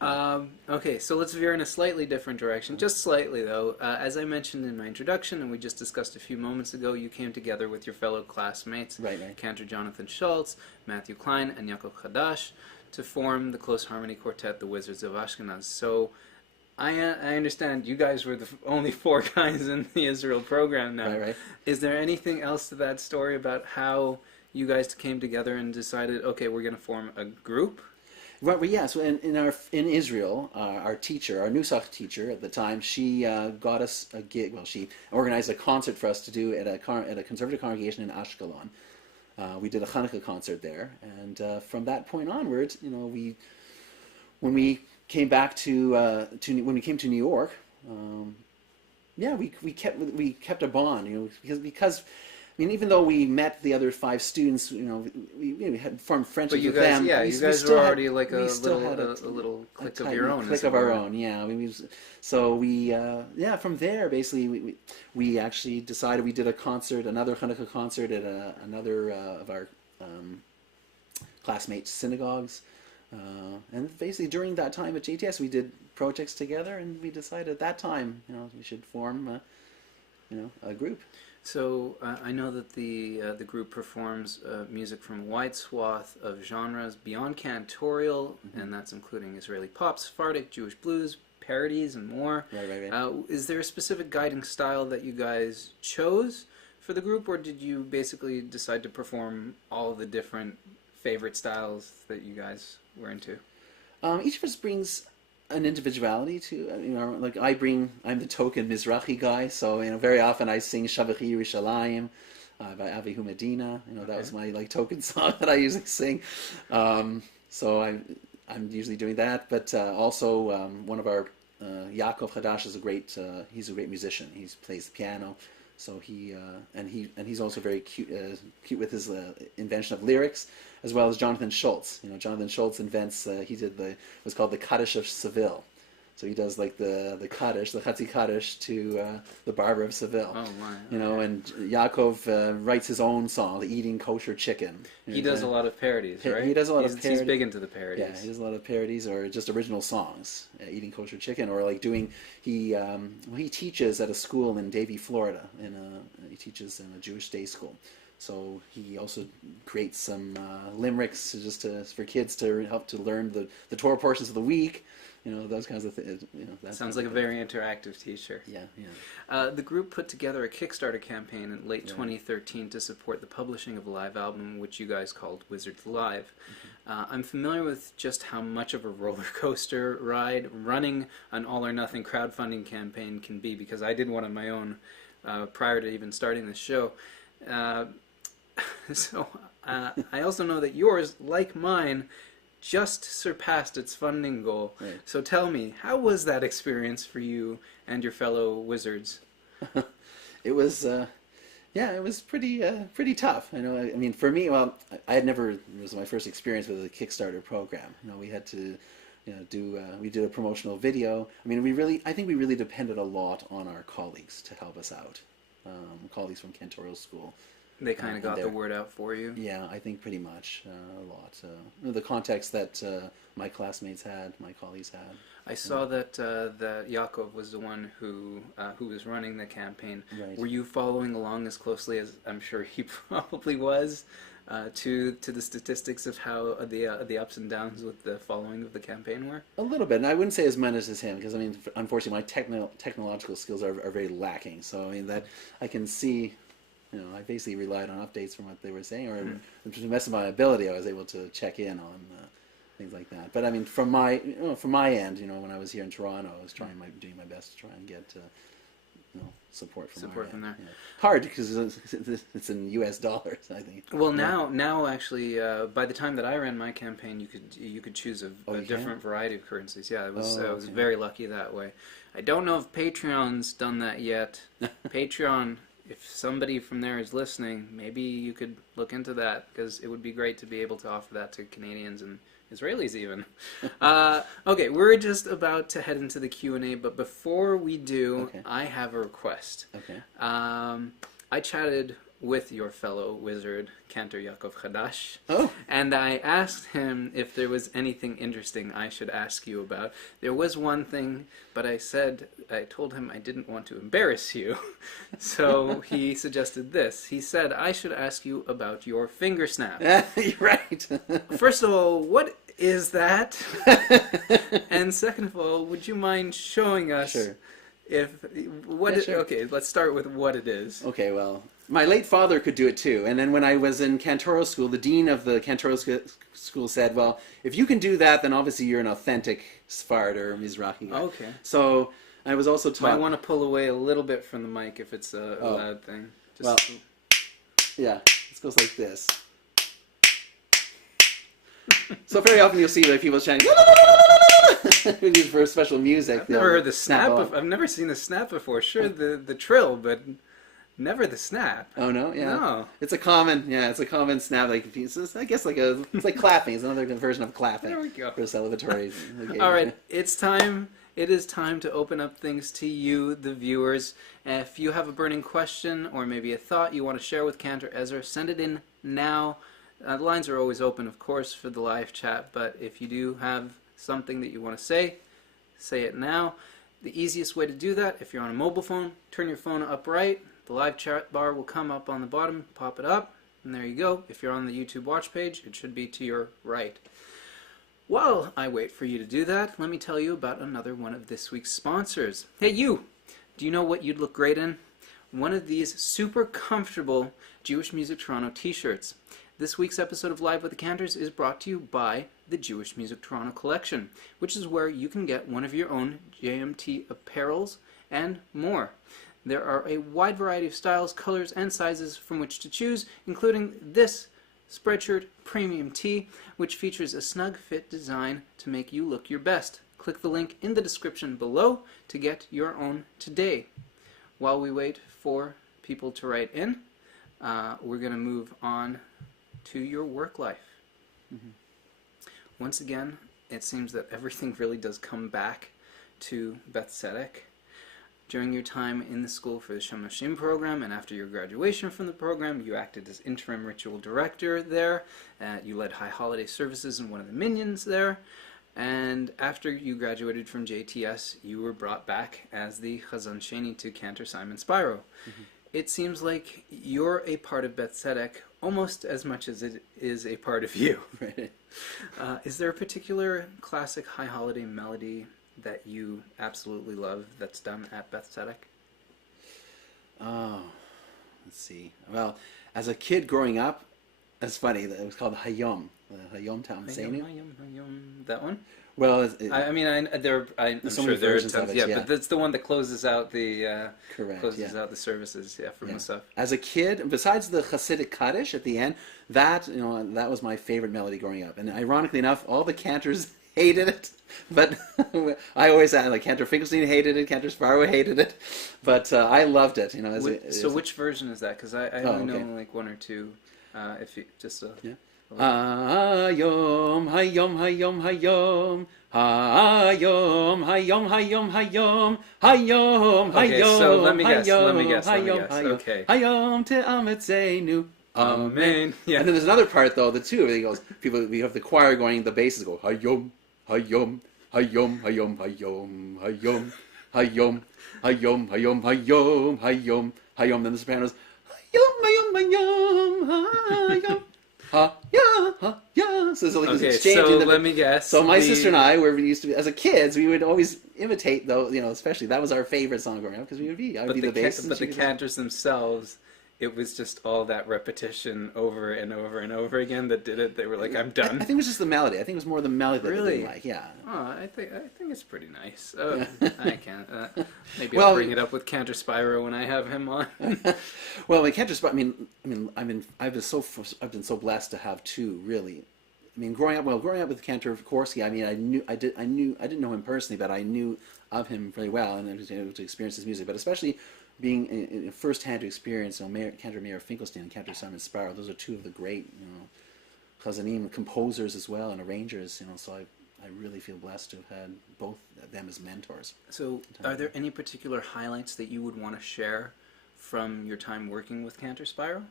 Okay, so let's veer in a slightly different direction, just slightly though. As I mentioned in my introduction, and we just discussed a few moments ago, you came together with your fellow classmates, Cantor Jonathan Schultz, Matthew Klein, and Yaakov Chadash, to form the close harmony quartet, the Wizards of Ashkenaz. So I understand you guys were the only 4 guys in the Israel program now. Right. Is there anything else to that story about how you guys came together and decided, okay, we're going to form a group? Right, well, yeah. So in Israel, our teacher, our Nusach teacher at the time, she got us a gig. Well, she organized a concert for us to do at a conservative congregation in Ashkelon. We did a Hanukkah concert there, and from that point onwards, when we came back when we came to New York, we kept a bond, because. I mean, even though we met the other 5 students, we had formed friendships with them. Yeah, you guys were already like a little clique of your own. Clique of our own, yeah. I mean, from there, basically, we actually decided we did a concert, another Hanukkah concert at another of our classmates' synagogues. And basically, during that time at JTS, we did projects together, and we decided at that time, we should form, a group. So I know that the group performs music from a wide swath of genres beyond Cantorial, and that's including Israeli pop, Sephardic, Jewish blues, parodies, and more. Right. Is there a specific guiding style that you guys chose for the group, or did you basically decide to perform all of the different favorite styles that you guys were into? Each of us brings an individuality to, like I'm the token Mizrahi guy, so very often I sing Shavach Yerushalayim by Avihu Medina. That was my token song that I usually sing. So I'm usually doing that, but also one of our Yaakov Chadash is he's a great musician. He plays the piano, so he's also very cute with his invention of lyrics, as well as Jonathan Schultz. Jonathan Schultz invents, he did what's called the Kaddish of Seville. So he does the Kaddish, the Chatzi Kaddish to the Barber of Seville. Oh my! And Yaakov writes his own song, the Eating Kosher Chicken. He does a lot of parodies, right? He does a lot of parodies. He's big into the parodies. Yeah, he does a lot of parodies or just original songs. Eating Kosher Chicken, or he teaches at a school in Davie, Florida. He teaches in a Jewish day school. So he also creates some limericks for kids to help to learn the Torah portions of the week. Those kinds of things. That sounds like a very interactive teacher. Yeah. The group put together a Kickstarter campaign in late 2013 to support the publishing of a live album, which you guys called Wizards Live. I'm familiar with just how much of a roller coaster ride running an all-or-nothing crowdfunding campaign can be, because I did one on my own prior to even starting the show. So I also know that yours, like mine, just surpassed its funding goal. Right. So tell me, how was that experience for you and your fellow wizards? It was, it was pretty tough. I mean, for me, it was my first experience with a Kickstarter program. We had to, we did a promotional video. I mean, I think we really depended a lot on our colleagues to help us out. Colleagues from Cantorial School. They kind of got the there. word out for you. Yeah, I think pretty much a lot. The context that my classmates had, my colleagues had. I saw that that Yaakov was the one who was running the campaign. Right. Were you following along as closely as I'm sure he probably was to the statistics of how the ups and downs with the following of the campaign were? A little bit, and I wouldn't say as much as him, because I mean, unfortunately, my technological skills are very lacking. So I mean that I can see. I basically relied on updates from what they were saying, or to the best of my ability, I was able to check in on things like that. But I mean, from my end, when I was here in Toronto, I was doing my best to try and get support from there. Yeah. Hard because it's in U.S. dollars, I think. Well, now actually, by the time that I ran my campaign, you could choose a different variety of currencies. Yeah, I was very lucky that way. I don't know if Patreon's done that yet. Patreon. If somebody from there is listening, maybe you could look into that, because it would be great to be able to offer that to Canadians and Israelis even. Okay, we're just about to head into the Q&A, but before we do, I have a request. Okay. I chatted with your fellow wizard, Cantor Yaakov Chadash, Oh. and I asked him if there was anything interesting I should ask you about. There was one thing, but I told him I didn't want to embarrass you, so he suggested this. He said I should ask you about your finger snap. You're right. First of all, what is that? And second of all, would you mind showing us? Sure. Sure. Okay, let's start with what it is. Okay, well, my late father could do it too. And then when I was in Cantorial school, the dean of the Cantorial school said, well, if you can do that, then obviously you're an authentic Sfard or Mizrahi guy. Okay. So I was also taught... Might want to pull away a little bit from the mic if it's a loud thing. Well, yeah, this goes like this. So very often you'll see that people chanting for special music. I've never heard the snap. I've never seen the snap before. Sure, the trill, but never the snap. Oh no, yeah. No. It's a common snap. Like I guess it's like clapping. It's another version of clapping. There we go. For celebratory. All right, it's time. It is time to open up things to you, the viewers. If you have a burning question or maybe a thought you want to share with Cantor Ezer, send it in now. The lines are always open, of course, for the live chat, but if you do have something that you want to say it now. The easiest way to do that, if you're on a mobile phone, turn your phone upright. The live chat bar will come up on the bottom, pop it up, and there you go. If you're on the YouTube watch page, it should be to your right. While I wait for you to do that, let me tell you about another one of this week's sponsors. Hey you! Do you know what you'd look great in? One of these super comfortable Jewish Music Toronto t-shirts. This week's episode of Live with the Cantors is brought to you by the Jewish Music Toronto Collection, which is where you can get one of your own JMT apparels and more. There are a wide variety of styles, colors, and sizes from which to choose, including this Spreadshirt Premium Tee, which features a snug fit design to make you look your best. Click the link in the description below to get your own today. While we wait for people to write in, we're going to move on to your work life. Mm-hmm. Once again, it seems that everything really does come back to Beth Tzedec. During your time in the school for the Shem Noshim program and after your graduation from the program, you acted as interim ritual director there. You led high holiday services in one of the minions there. And after you graduated from JTS, you were brought back as the Chazan Sheni to Cantor Simon Spyro. Mm-hmm. It seems like you're a part of Beth Tzedec almost as much as it is a part of you. Right. Is there a particular classic high holiday melody that you absolutely love that's done at Beth Tzedec? Oh, let's see. Well, as a kid growing up, it's funny, it was called Hayom. Hayom Tam Seinu. That one? Well, I'm sure there are tons, but that's the one that closes out the out the services, for Musaf. As a kid, besides the Hasidic Kaddish at the end, that was my favorite melody growing up. And ironically enough, all the cantors hated it, but I always had, like, Cantor Finkelstein hated it, Cantor Sparrow hated it, but I loved it. So which version is that? Because I only know like one or two. If you just a Hayom, hayom, hayom, hayom. Hayom, hayom, hayom, hayom. Hayom, hayom, Okay, so let me guess. hayom, hayom. Okay. Hayom te'ametzenu. Amen. Yeah. And then there's another part though, the two. He goes, we have the choir going, the basses go, hayom, hayom, hayom, hayom, hayom, hayom, hayom, hayom, hayom, hayom, hayom, hayom. Then the sopranos, hayom, hayom, hayom, hayom. Ha yeah. So it's like Okay, exchanging. so let me guess. So my sister and I, where we used to be as a kids, we would always imitate though. Especially that was our favorite song growing up because I would be the bass. But the Cantors themselves, it was just all that repetition over and over and over again that did it. They were like, I'm done. I think it was just the melody. I think it was more the melody that Really? they didn't like. Yeah. Oh, I think it's pretty nice. I can't. Maybe Well, I'll bring it up with Cantor Spyro when I have him on. Well, when Cantor Spyro, I've been so blessed to have two really. Growing up with Cantor, of course, yeah. I didn't know him personally, but I knew of him very well, and I was able to experience his music. But especially being in firsthand to experience, Cantor Meir Finkelstein and Cantor Simon Sparrow. Those are two of the great, chazanim composers as well and arrangers. So I really feel blessed to have had both of them as mentors. So, are there any particular highlights that you would want to share from your time working with Cantor Spyro?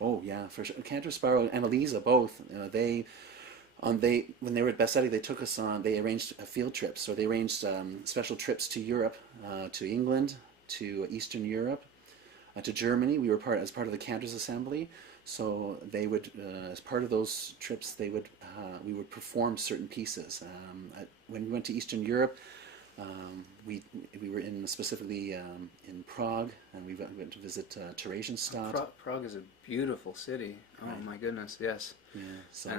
Oh yeah, for sure. Cantor Sparrow and Eliza both. When they were at Beth Tzedec, they took us on. They arranged field trips, so they arranged special trips to Europe, to England, to Eastern Europe, to Germany. We were as part of the Cantors Assembly. So they would, as part of those trips, we would perform certain pieces. When we went to Eastern Europe, we were specifically in Prague, and we went to visit Theresienstadt. Prague is a beautiful city. Oh Right. my goodness, yes. Yeah. So.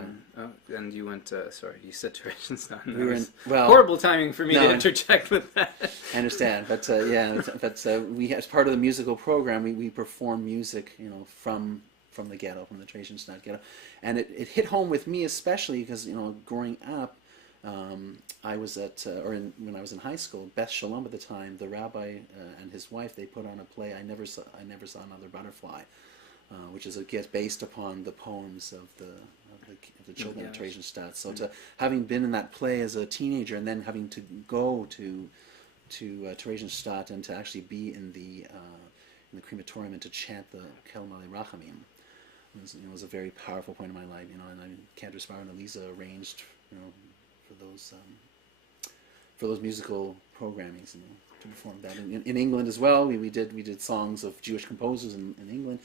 And you went. Sorry, you said Theresienstadt. We were horrible timing for me to interject with that. I understand, but we, as part of the musical program, we perform music, from the ghetto, from the Theresienstadt ghetto, and it hit home with me especially because growing up. I was when I was in high school, Beth Shalom at the time, the rabbi and his wife, they put on a play, I Never Saw Another Butterfly, which is based upon the poems of the children of Theresienstadt. So having been in that play as a teenager and then having to go to Theresienstadt and to actually be in the crematorium and to chant the Kel Malei Rachamim was a very powerful point in my life. And Cantor Spyro and Eliza arranged for those musical programmings, to perform that in England as well. We did songs of Jewish composers in England,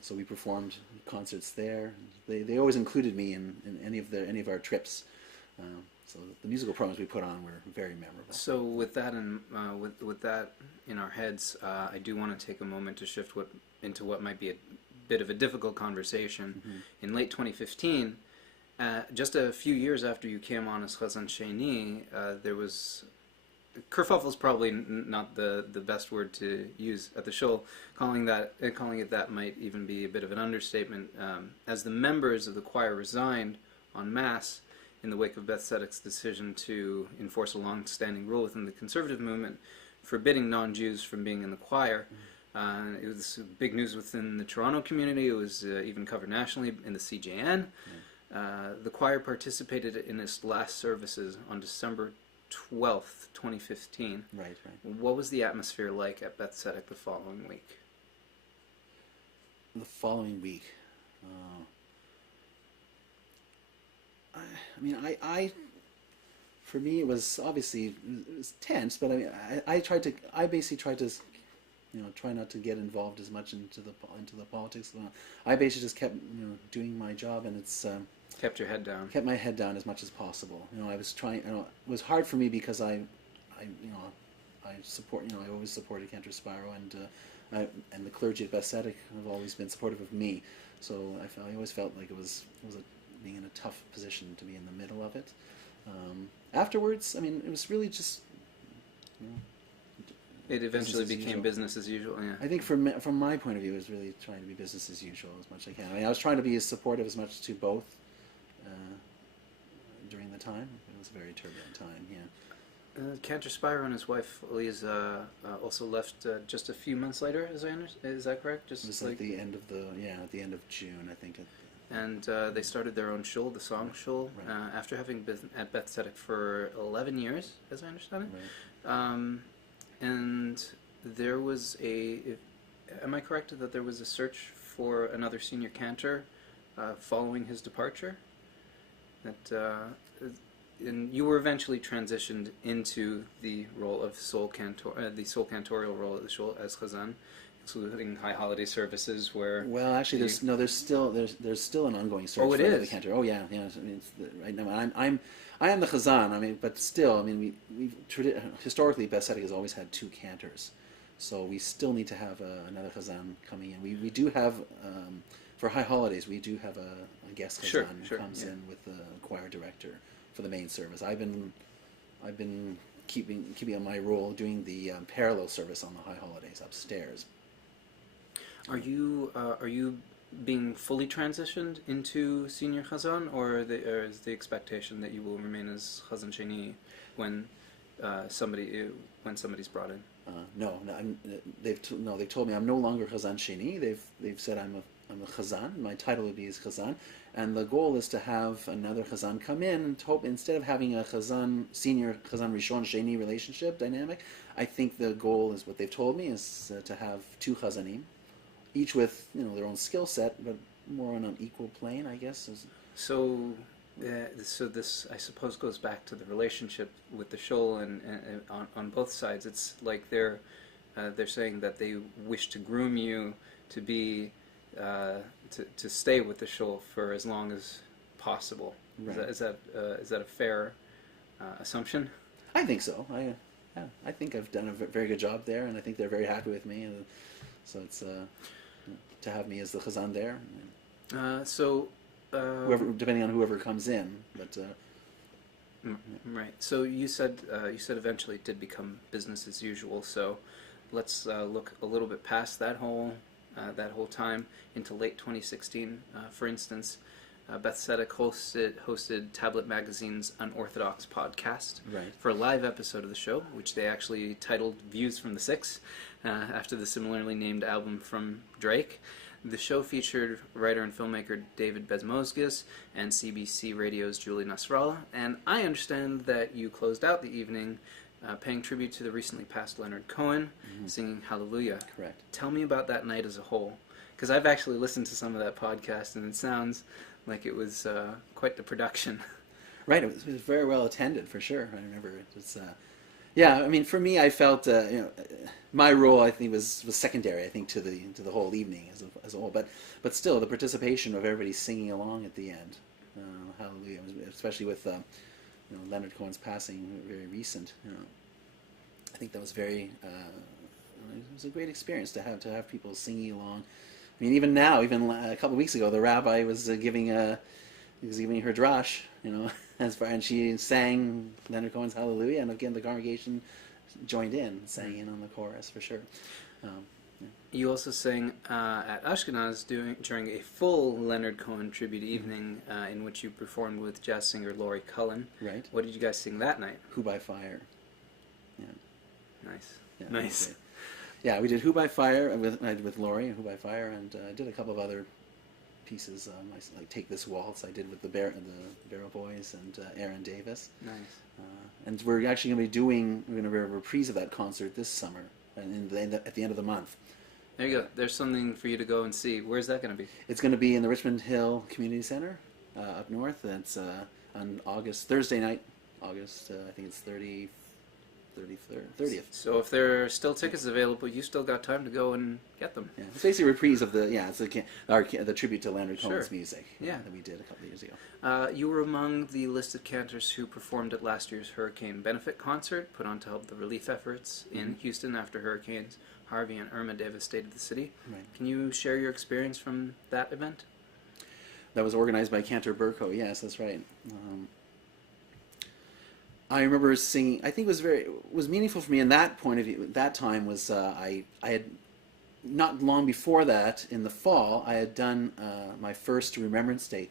so we performed concerts there. They always included me in any of our trips. So the musical programs we put on were very memorable. So with that with that in our heads, I do want to take a moment to shift into what might be a bit of a difficult conversation. Mm-hmm. In late 2015. Just a few years after you came on as Chazan Sheni, there was... kerfuffle is probably not the best word to use at the shul. Calling it that might even be a bit of an understatement. As the members of the choir resigned en masse in the wake of Beth Tzedec's decision to enforce a long-standing rule within the conservative movement, forbidding non-Jews from being in the choir. It was big news within the Toronto community. It was even covered nationally in the CJN. The choir participated in its last services on December 12th, 2015. Right. What was the atmosphere like at Beth Tzedec the following week? The following week, for me, it was obviously tense, but I basically tried to try not to get involved as much into the politics. I basically just kept doing my job, and it's kept your head down. Kept my head down as much as possible. I was trying. It was hard for me because I support. I always supported Cantor Spyro, and the clergy at Beth Tzedec have always been supportive of me. So I always felt like it was being in a tough position to be in the middle of it. Afterwards, it was really just. It eventually became business as usual. Yeah. I think from my point of view, it was really trying to be business as usual as much as I can. I was trying to be as supportive as much to both during the time. It was a very turbulent time. Yeah. Cantor Spyro and his wife Eliza also left just a few months later. Is that correct? It was at the end of June, I think. and they started their own shul, the Song Shul, Right. after having been at Beth Tzedec for 11 years, as I understand it. Right. And there was am I correct that there was a search for another senior cantor following his departure? And you were eventually transitioned into the role of the sole cantorial role at the shul as chazan, including high holiday services where. Well, actually, there's still an ongoing search Oh, it for is? the cantor. Oh yeah, yeah. I mean, right now I am the chazan. I mean, but still, I mean, historically Beth Tzedec has always had 2 cantors, so we still need to have another chazan coming in. We do have for high holidays we do have a guest chazan who comes in with the choir director for the main service. I've been keeping on my role doing the parallel service on the high holidays upstairs. Are you being fully transitioned into senior chazan, or is the expectation that you will remain as chazan sheni when somebody's brought in? No, they've told me I'm no longer chazan sheni. They've said I'm a chazan. My title would be as chazan, and the goal is to have another chazan come in and hope instead of having a senior chazan rishon sheni relationship dynamic. I think the goal is what they've told me is to have 2 chazanim, each with their own skill set, but more on an equal plane, I guess. So this, I suppose, goes back to the relationship with the shul, and on both sides, it's like they're saying that they wish to groom you to be to stay with the shul for as long as possible. Right. Is that a fair assumption? I think so. I think I've done a very good job there, and I think they're very happy with me. And so it's to have me as the chazan there. Depending on whoever comes in, but right. So you said eventually it did become business as usual. So let's look a little bit past that whole time into late 2016. For instance, Beth Tzedec hosted Tablet Magazine's Unorthodox podcast for a live episode of the show, which they actually titled "Views from the Six," after the similarly named album from Drake. The show featured writer and filmmaker David Bezmosgis and CBC Radio's Julie Nasrallah, and I understand that you closed out the evening paying tribute to the recently passed Leonard Cohen, singing Hallelujah. Correct. Tell me about that night as a whole, because I've actually listened to some of that podcast, and it sounds like it was quite the production. Right, it was very well attended, for sure. I remember it was... Yeah, I mean, for me, I felt my role, I think, was secondary. I think to the whole evening as a whole, but still, the participation of everybody singing along at the end, Hallelujah, especially with Leonard Cohen's passing, very recent. I think that was it was a great experience to have people singing along. I mean, even now, even a couple of weeks ago, the rabbi was giving her drash, and she sang Leonard Cohen's Hallelujah, and again the congregation joined in, sang in on the chorus for sure. Yeah. You also sang at Ashkenaz during a full Leonard Cohen tribute evening in which you performed with jazz singer Laurie Cullen. Right. What did you guys sing that night? Who by Fire. Yeah. Nice. Yeah, nice. Yeah, we did Who by Fire with Laurie and Who by Fire, and I did a couple of other pieces, like Take This Waltz I did with the Barrel Boys and Aaron Davis. Nice. And we're actually going to be doing a reprise of that concert this summer, and at the end of the month. There you go. There's something for you to go and see. Where's that going to be? It's going to be in the Richmond Hill Community Center up north. It's on Thursday night, August, I think it's 30th. So if there are still tickets available, you still got time to go and get them. Yeah, it's basically a reprise of the tribute to Leonard Cohen's music that we did a couple of years ago. You were among the list of cantors who performed at last year's Hurricane Benefit Concert, put on to help the relief efforts in Houston after Hurricanes Harvey and Irma devastated the city. Right. Can you share your experience from that event? That was organized by Cantor Burko. Yes, that's right. I remember singing. I think was meaningful for me in that point of view. At that time was I had not long before that in the fall I had done my first Remembrance Day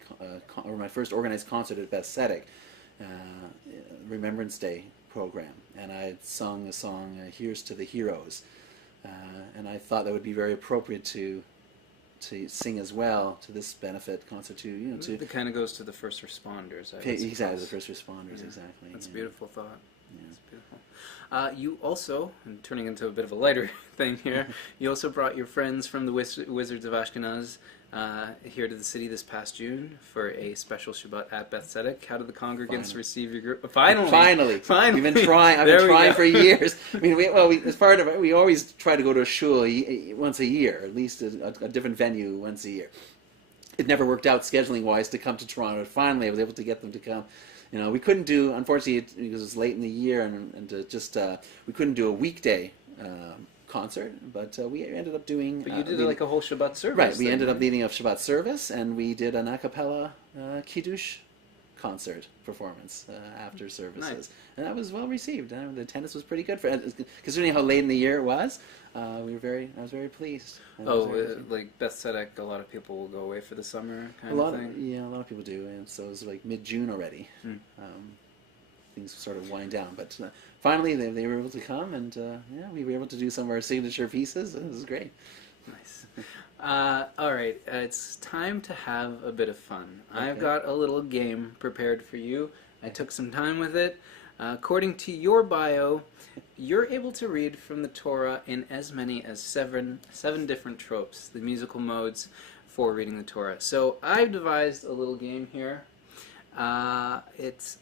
or my first organized concert at Beth Tzedec, Remembrance Day program, and I had sung a song, "Here's to the Heroes," and I thought that would be very appropriate to to sing as well to this benefit concert to It kind of goes to the first responders. Exactly, the first responders. Yeah. Exactly. That's a beautiful thought. Yeah. That's beautiful. You also, and turning into a bit of a lighter thing here, you also brought your friends from the Wizards of Ashkenaz here to the city this past June for a special Shabbat at Beth Tzedec. How did the congregants receive your group? Finally! We've been trying. I've been trying for years. I mean, as part of it, we always try to go to a shul once a year, at least a different venue once a year. It never worked out scheduling-wise to come to Toronto. Finally, I was able to get them to come. We couldn't do, unfortunately, because it was late in the year, and we couldn't do a weekday concert, but we ended up doing... But you did like a whole Shabbat service. Right, we ended up leading a Shabbat service, and we did an a cappella Kiddush concert performance after services. Nice. And that was well received. The attendance was pretty good, considering how late in the year it was. I was very pleased. Like Beth Tzedec, a lot of people will go away for the summer kind of thing. Yeah, a lot of people do, and so it was like mid-June already. Things sort of wind down, but finally they were able to come, and we were able to do some of our signature pieces. It was great. Nice. All right, it's time to have a bit of fun. Okay. I've got a little game prepared for you. I took some time with it. According to your bio, you're able to read from the Torah in as many as seven different tropes, the musical modes for reading the Torah. So I've devised a little game here. It's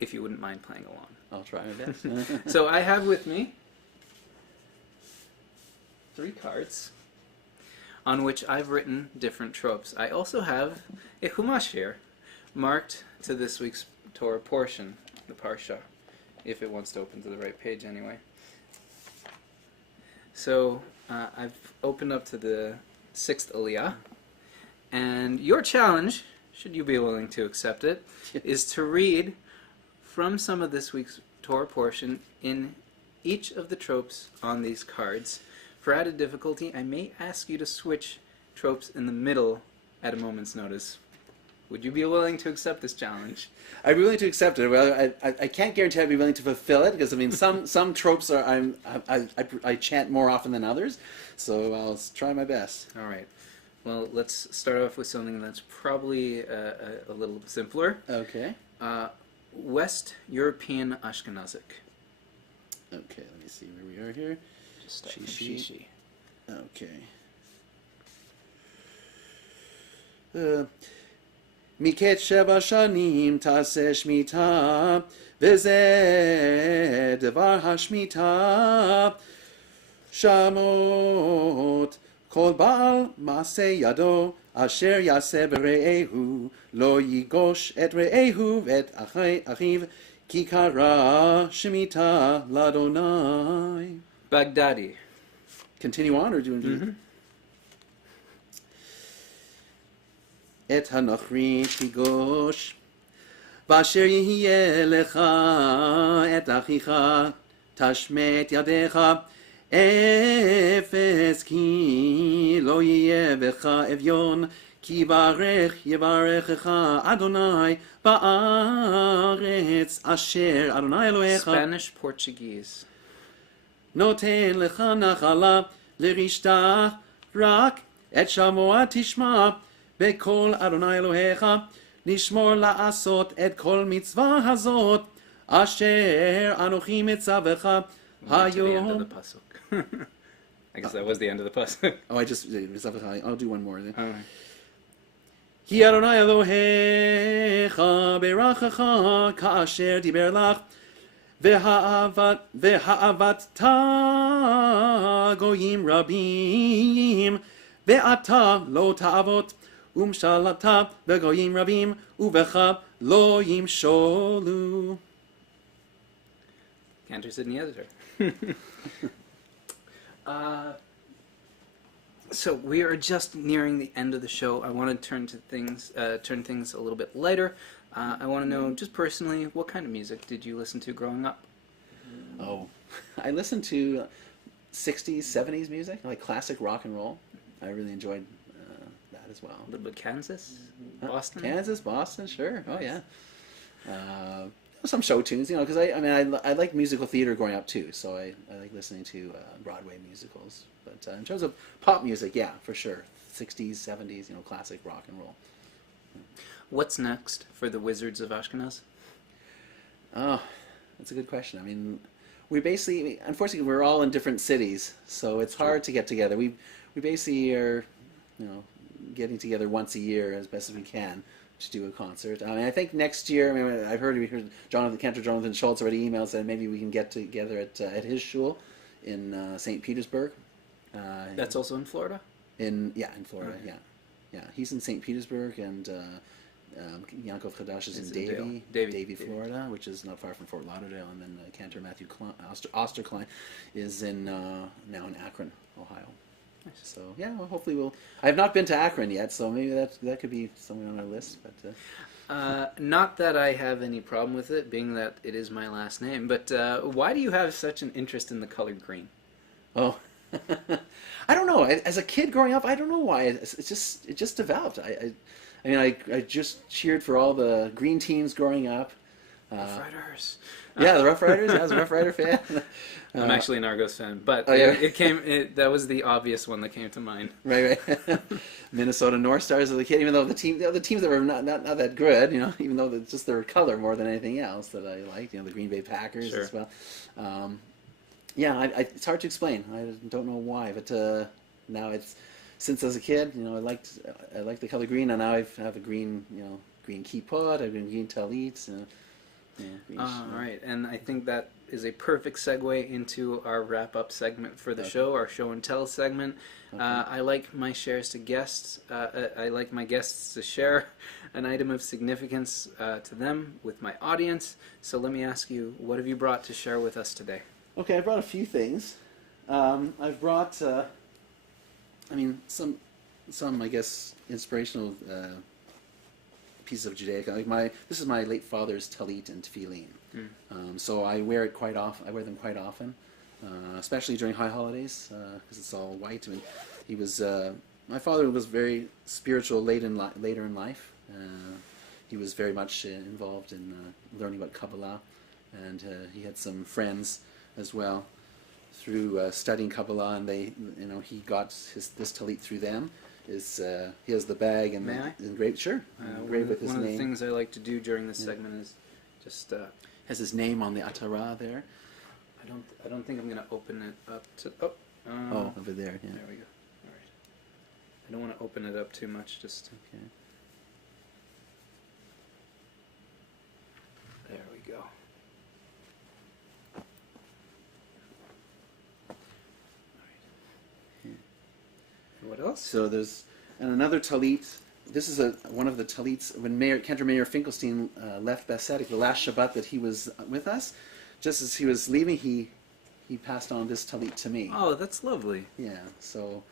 if you wouldn't mind playing along. I'll try my best. So I have with me 3 cards on which I've written different tropes. I also have a chumash here marked to this week's Torah portion, the Parsha, if it wants to open to the right page anyway. So I've opened up to the 6th Aliyah, and your challenge, should you be willing to accept it, is to read from some of this week's Torah portion in each of the tropes on these cards. For added difficulty, I may ask you to switch tropes in the middle at a moment's notice. Would you be willing to accept this challenge? I'd be willing to accept it. Well, I can't guarantee I'd be willing to fulfill it, because I mean some tropes I chant more often than others, so I'll try my best. All right. Well, let's start off with something that's probably a little simpler. Okay. West European Ashkenazic. Okay, let me see where we are here. Just start from Shishi. Okay. מקץ 7 שנים תעשה שמיטה, וזה דבר השמיטה. שמות כל בעל מעשה ידו, אשר יעשה ברעהו, לא ייגוש את רעהו ואת אחיו, כי קרא שמיטה לאדוני. Baghdadi. Continue on, or do you... את הנוכרי תיגוש, ואשר יהיה לך את אחיך, תשמט ידיך, אפס כי לא יהיה בך אביון, כי יברכך אדוני בארץ אשר אדוני אלוהיך. Spanish, Portuguese. נותן לך נחלה לרשתה, רק את שמוע תשמע, בקול אדוני אלוהיך, לשמור לעשות את כל מצווה הזאת, אשר אנוכי מצווך היום. I guess that was the end of the pasuk. Oh, I'll do one more then. All right. כי אדוני אלוהיך ברכך כאשר דיבר לך, ואהבת גויים רבים, ואתה לא תעבוד, ומשלת בגויים רבים, ובך לא ימשולו. Cantor Sidney Ezer. So we are just nearing the end of the show. I want to turn things a little bit lighter. I want to know, just personally, what kind of music did you listen to growing up? Oh, I listened to 60s, 70s music, like classic rock and roll. I really enjoyed that as well. A little bit Kansas? Boston? Kansas, Boston, sure. Oh, yeah. some show tunes, because I like musical theater growing up too, so I like listening to Broadway musicals. But in terms of pop music, yeah, for sure, 60s, 70s, classic rock and roll. What's next for the Wizards of Ashkenaz? Oh, that's a good question. I mean, unfortunately, we're all in different cities, so it's hard to get together. We basically are, getting together once a year as best as we can to do a concert. I mean, I think next year. I mean, we heard Jonathan Schultz already emailed said maybe we can get together at his shul in St. Petersburg. That's also in Florida. In Florida. Okay. Yeah. He's in St. Petersburg, and Yankov Chadash is in Davie, Florida, which is not far from Fort Lauderdale, and then Cantor Matthew Osterklein is now in Akron, Ohio. Nice. So yeah, well, hopefully I have not been to Akron yet, so maybe that could be somewhere on our list. But not that I have any problem with it, being that it is my last name. But why do you have such an interest in the color green? Oh. I don't know. As a kid growing up, I don't know why. It just developed. I just cheered for all the green teams growing up. Rough Riders. Yeah, the Rough Riders. I was a Rough Rider fan. I'm actually an Argos fan, but that was the obvious one that came to mind. Right. Minnesota North Stars as a kid, even though the teams that were not that good, even though it's just their color more than anything else that I liked, the Green Bay Packers as well. It's hard to explain. I don't know why, but now since as a kid, I liked the color green, and now I have a green, green kippot, a green talit. Right, and I think that is a perfect segue into our wrap-up segment for the show, our show and tell segment. Okay. I like my shares to guests. I like my guests to share an item of significance to them with my audience. So let me ask you, what have you brought to share with us today? Okay, I brought a few things. I've brought, some I guess inspirational pieces of Judaic. This is my late father's talit and tefillin. So I wear it quite often. I wear them quite often, especially during high holidays, because it's all white. I mean, my father was very spiritual later in life. He was very much involved in learning about Kabbalah, and he had some friends as well through studying Kabbalah, and he got this talit through them. He has the bag and engraved. Sure, engraved with his name. One of the things I like to do during this segment is just has his name on the atara there. I don't think I'm going to open it up to. Over there. Yeah. There we go. All right. I don't want to open it up too much. Just okay. There we go. What else? So there's another talit. This is one of the talits when Cantor Mayor Finkelstein left Beth Tzedec, the last Shabbat that he was with us. Just as he was leaving, he passed on this talit to me. Oh, that's lovely. Yeah. So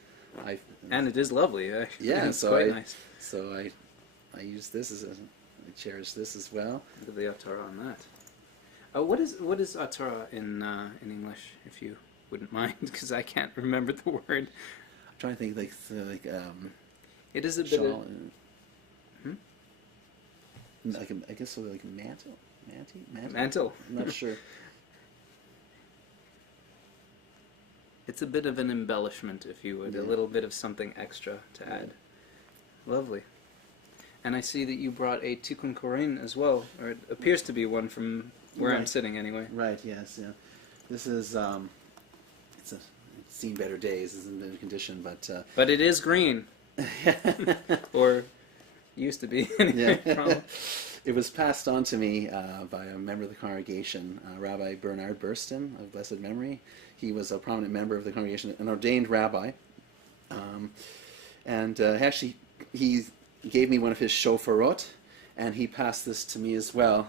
and it is lovely, actually. Yeah. It's quite nice. So I use this I cherish this as well. Look at the atara on that. What is atara in English, if you wouldn't mind, because I can't remember the word. I'm trying to think it is a bit of... I guess so, like mantle? Mantle. I'm not sure. It's a bit of an embellishment, if you would. Yeah. A little bit of something extra to add. Lovely. And I see that you brought a tikkun korin as well, or it appears to be one from where I'm sitting anyway. Right, yes. Yeah. This is... it's seen better days, isn't in condition, but it is green. Or used to be anyway. Yeah. It was passed on to me by a member of the congregation, Rabbi Bernard Burston of blessed memory. He was a prominent member of the congregation, an ordained rabbi, and actually he gave me one of his shofarot, and he passed this to me as well,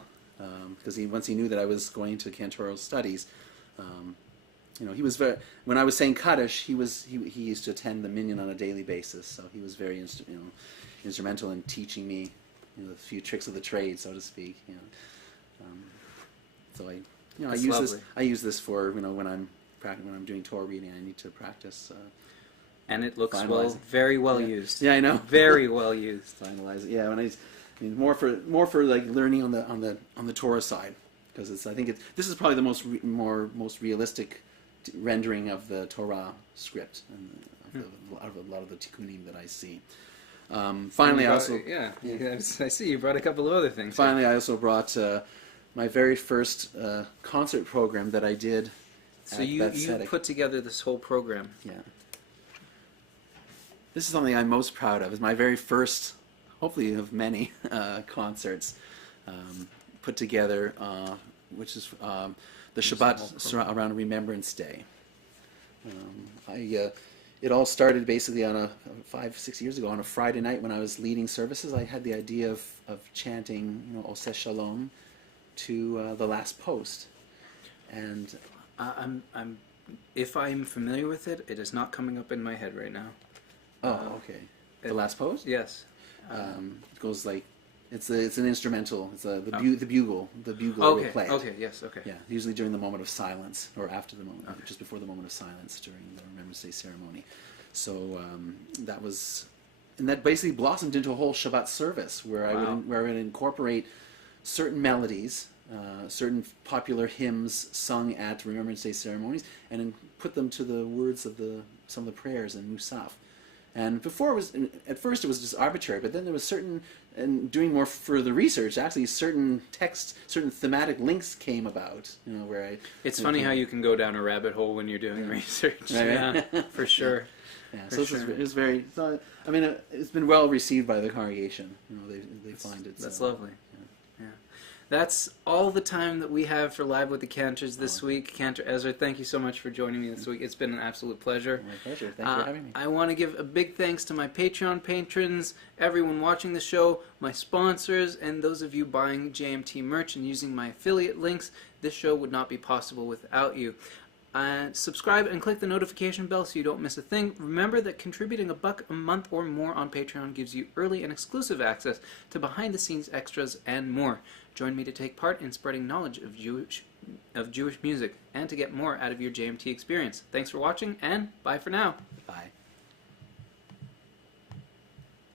because once he knew that I was going to Cantorial studies. He was very. When I was saying Kaddish, he used to attend the minyan on a daily basis. So he was very instrumental in teaching me, a few tricks of the trade, so to speak. So I use this for when I'm doing Torah reading, I need to practice. And it looks very well used. Yeah, I know. Very well used. Finalize it. Yeah, more for like learning on the Torah side. because I think this is probably the most realistic rendering of the Torah script and of a lot of the tikkunim that I see. Finally, I see you brought a couple of other things. Finally, I also brought my very first concert program that I did. So you put together this whole program. Yeah. This is something I'm most proud of. It's my very first, hopefully of many, concerts put together, which is the Shabbat around Remembrance Day. It all started basically on 5-6 years ago on a Friday night when I was leading services. I had the idea of chanting, Oseh Shalom to the last post, and if I'm familiar with it, it is not coming up in my head right now. Oh, okay. The last post? Yes. It goes like it's an instrumental. It's the bugle. The bugle will play it. Okay. Yes. Okay. Yeah. Usually during the moment of silence, or after the moment, just before the moment of silence during the Remembrance Day ceremony. So that was, and that basically blossomed into a whole Shabbat service where I would incorporate certain melodies, certain popular hymns sung at Remembrance Day ceremonies, and then put them to the words of some of the prayers in Musaf. And at first it was just arbitrary, but then there was and doing more further research, actually certain thematic links came about, where It's funny how you can go down a rabbit hole when you're doing research. Right. Yeah, for sure. Yeah, so it was very, it's been well received by the congregation. They find it. That's lovely. Yeah. That's all the time that we have for Live with the Cantors this week. Cantor Ezer, thank you so much for joining me this week. It's been an absolute pleasure. My pleasure. Thanks for having me. I want to give a big thanks to my Patreon patrons, everyone watching the show, my sponsors, and those of you buying JMT merch and using my affiliate links. This show would not be possible without you. Subscribe and click the notification bell so you don't miss a thing. Remember that contributing $1 a month or more on Patreon gives you early and exclusive access to behind-the-scenes extras and more. Join me to take part in spreading knowledge of Jewish music and to get more out of your JMT experience. Thanks for watching, and bye for now. Bye.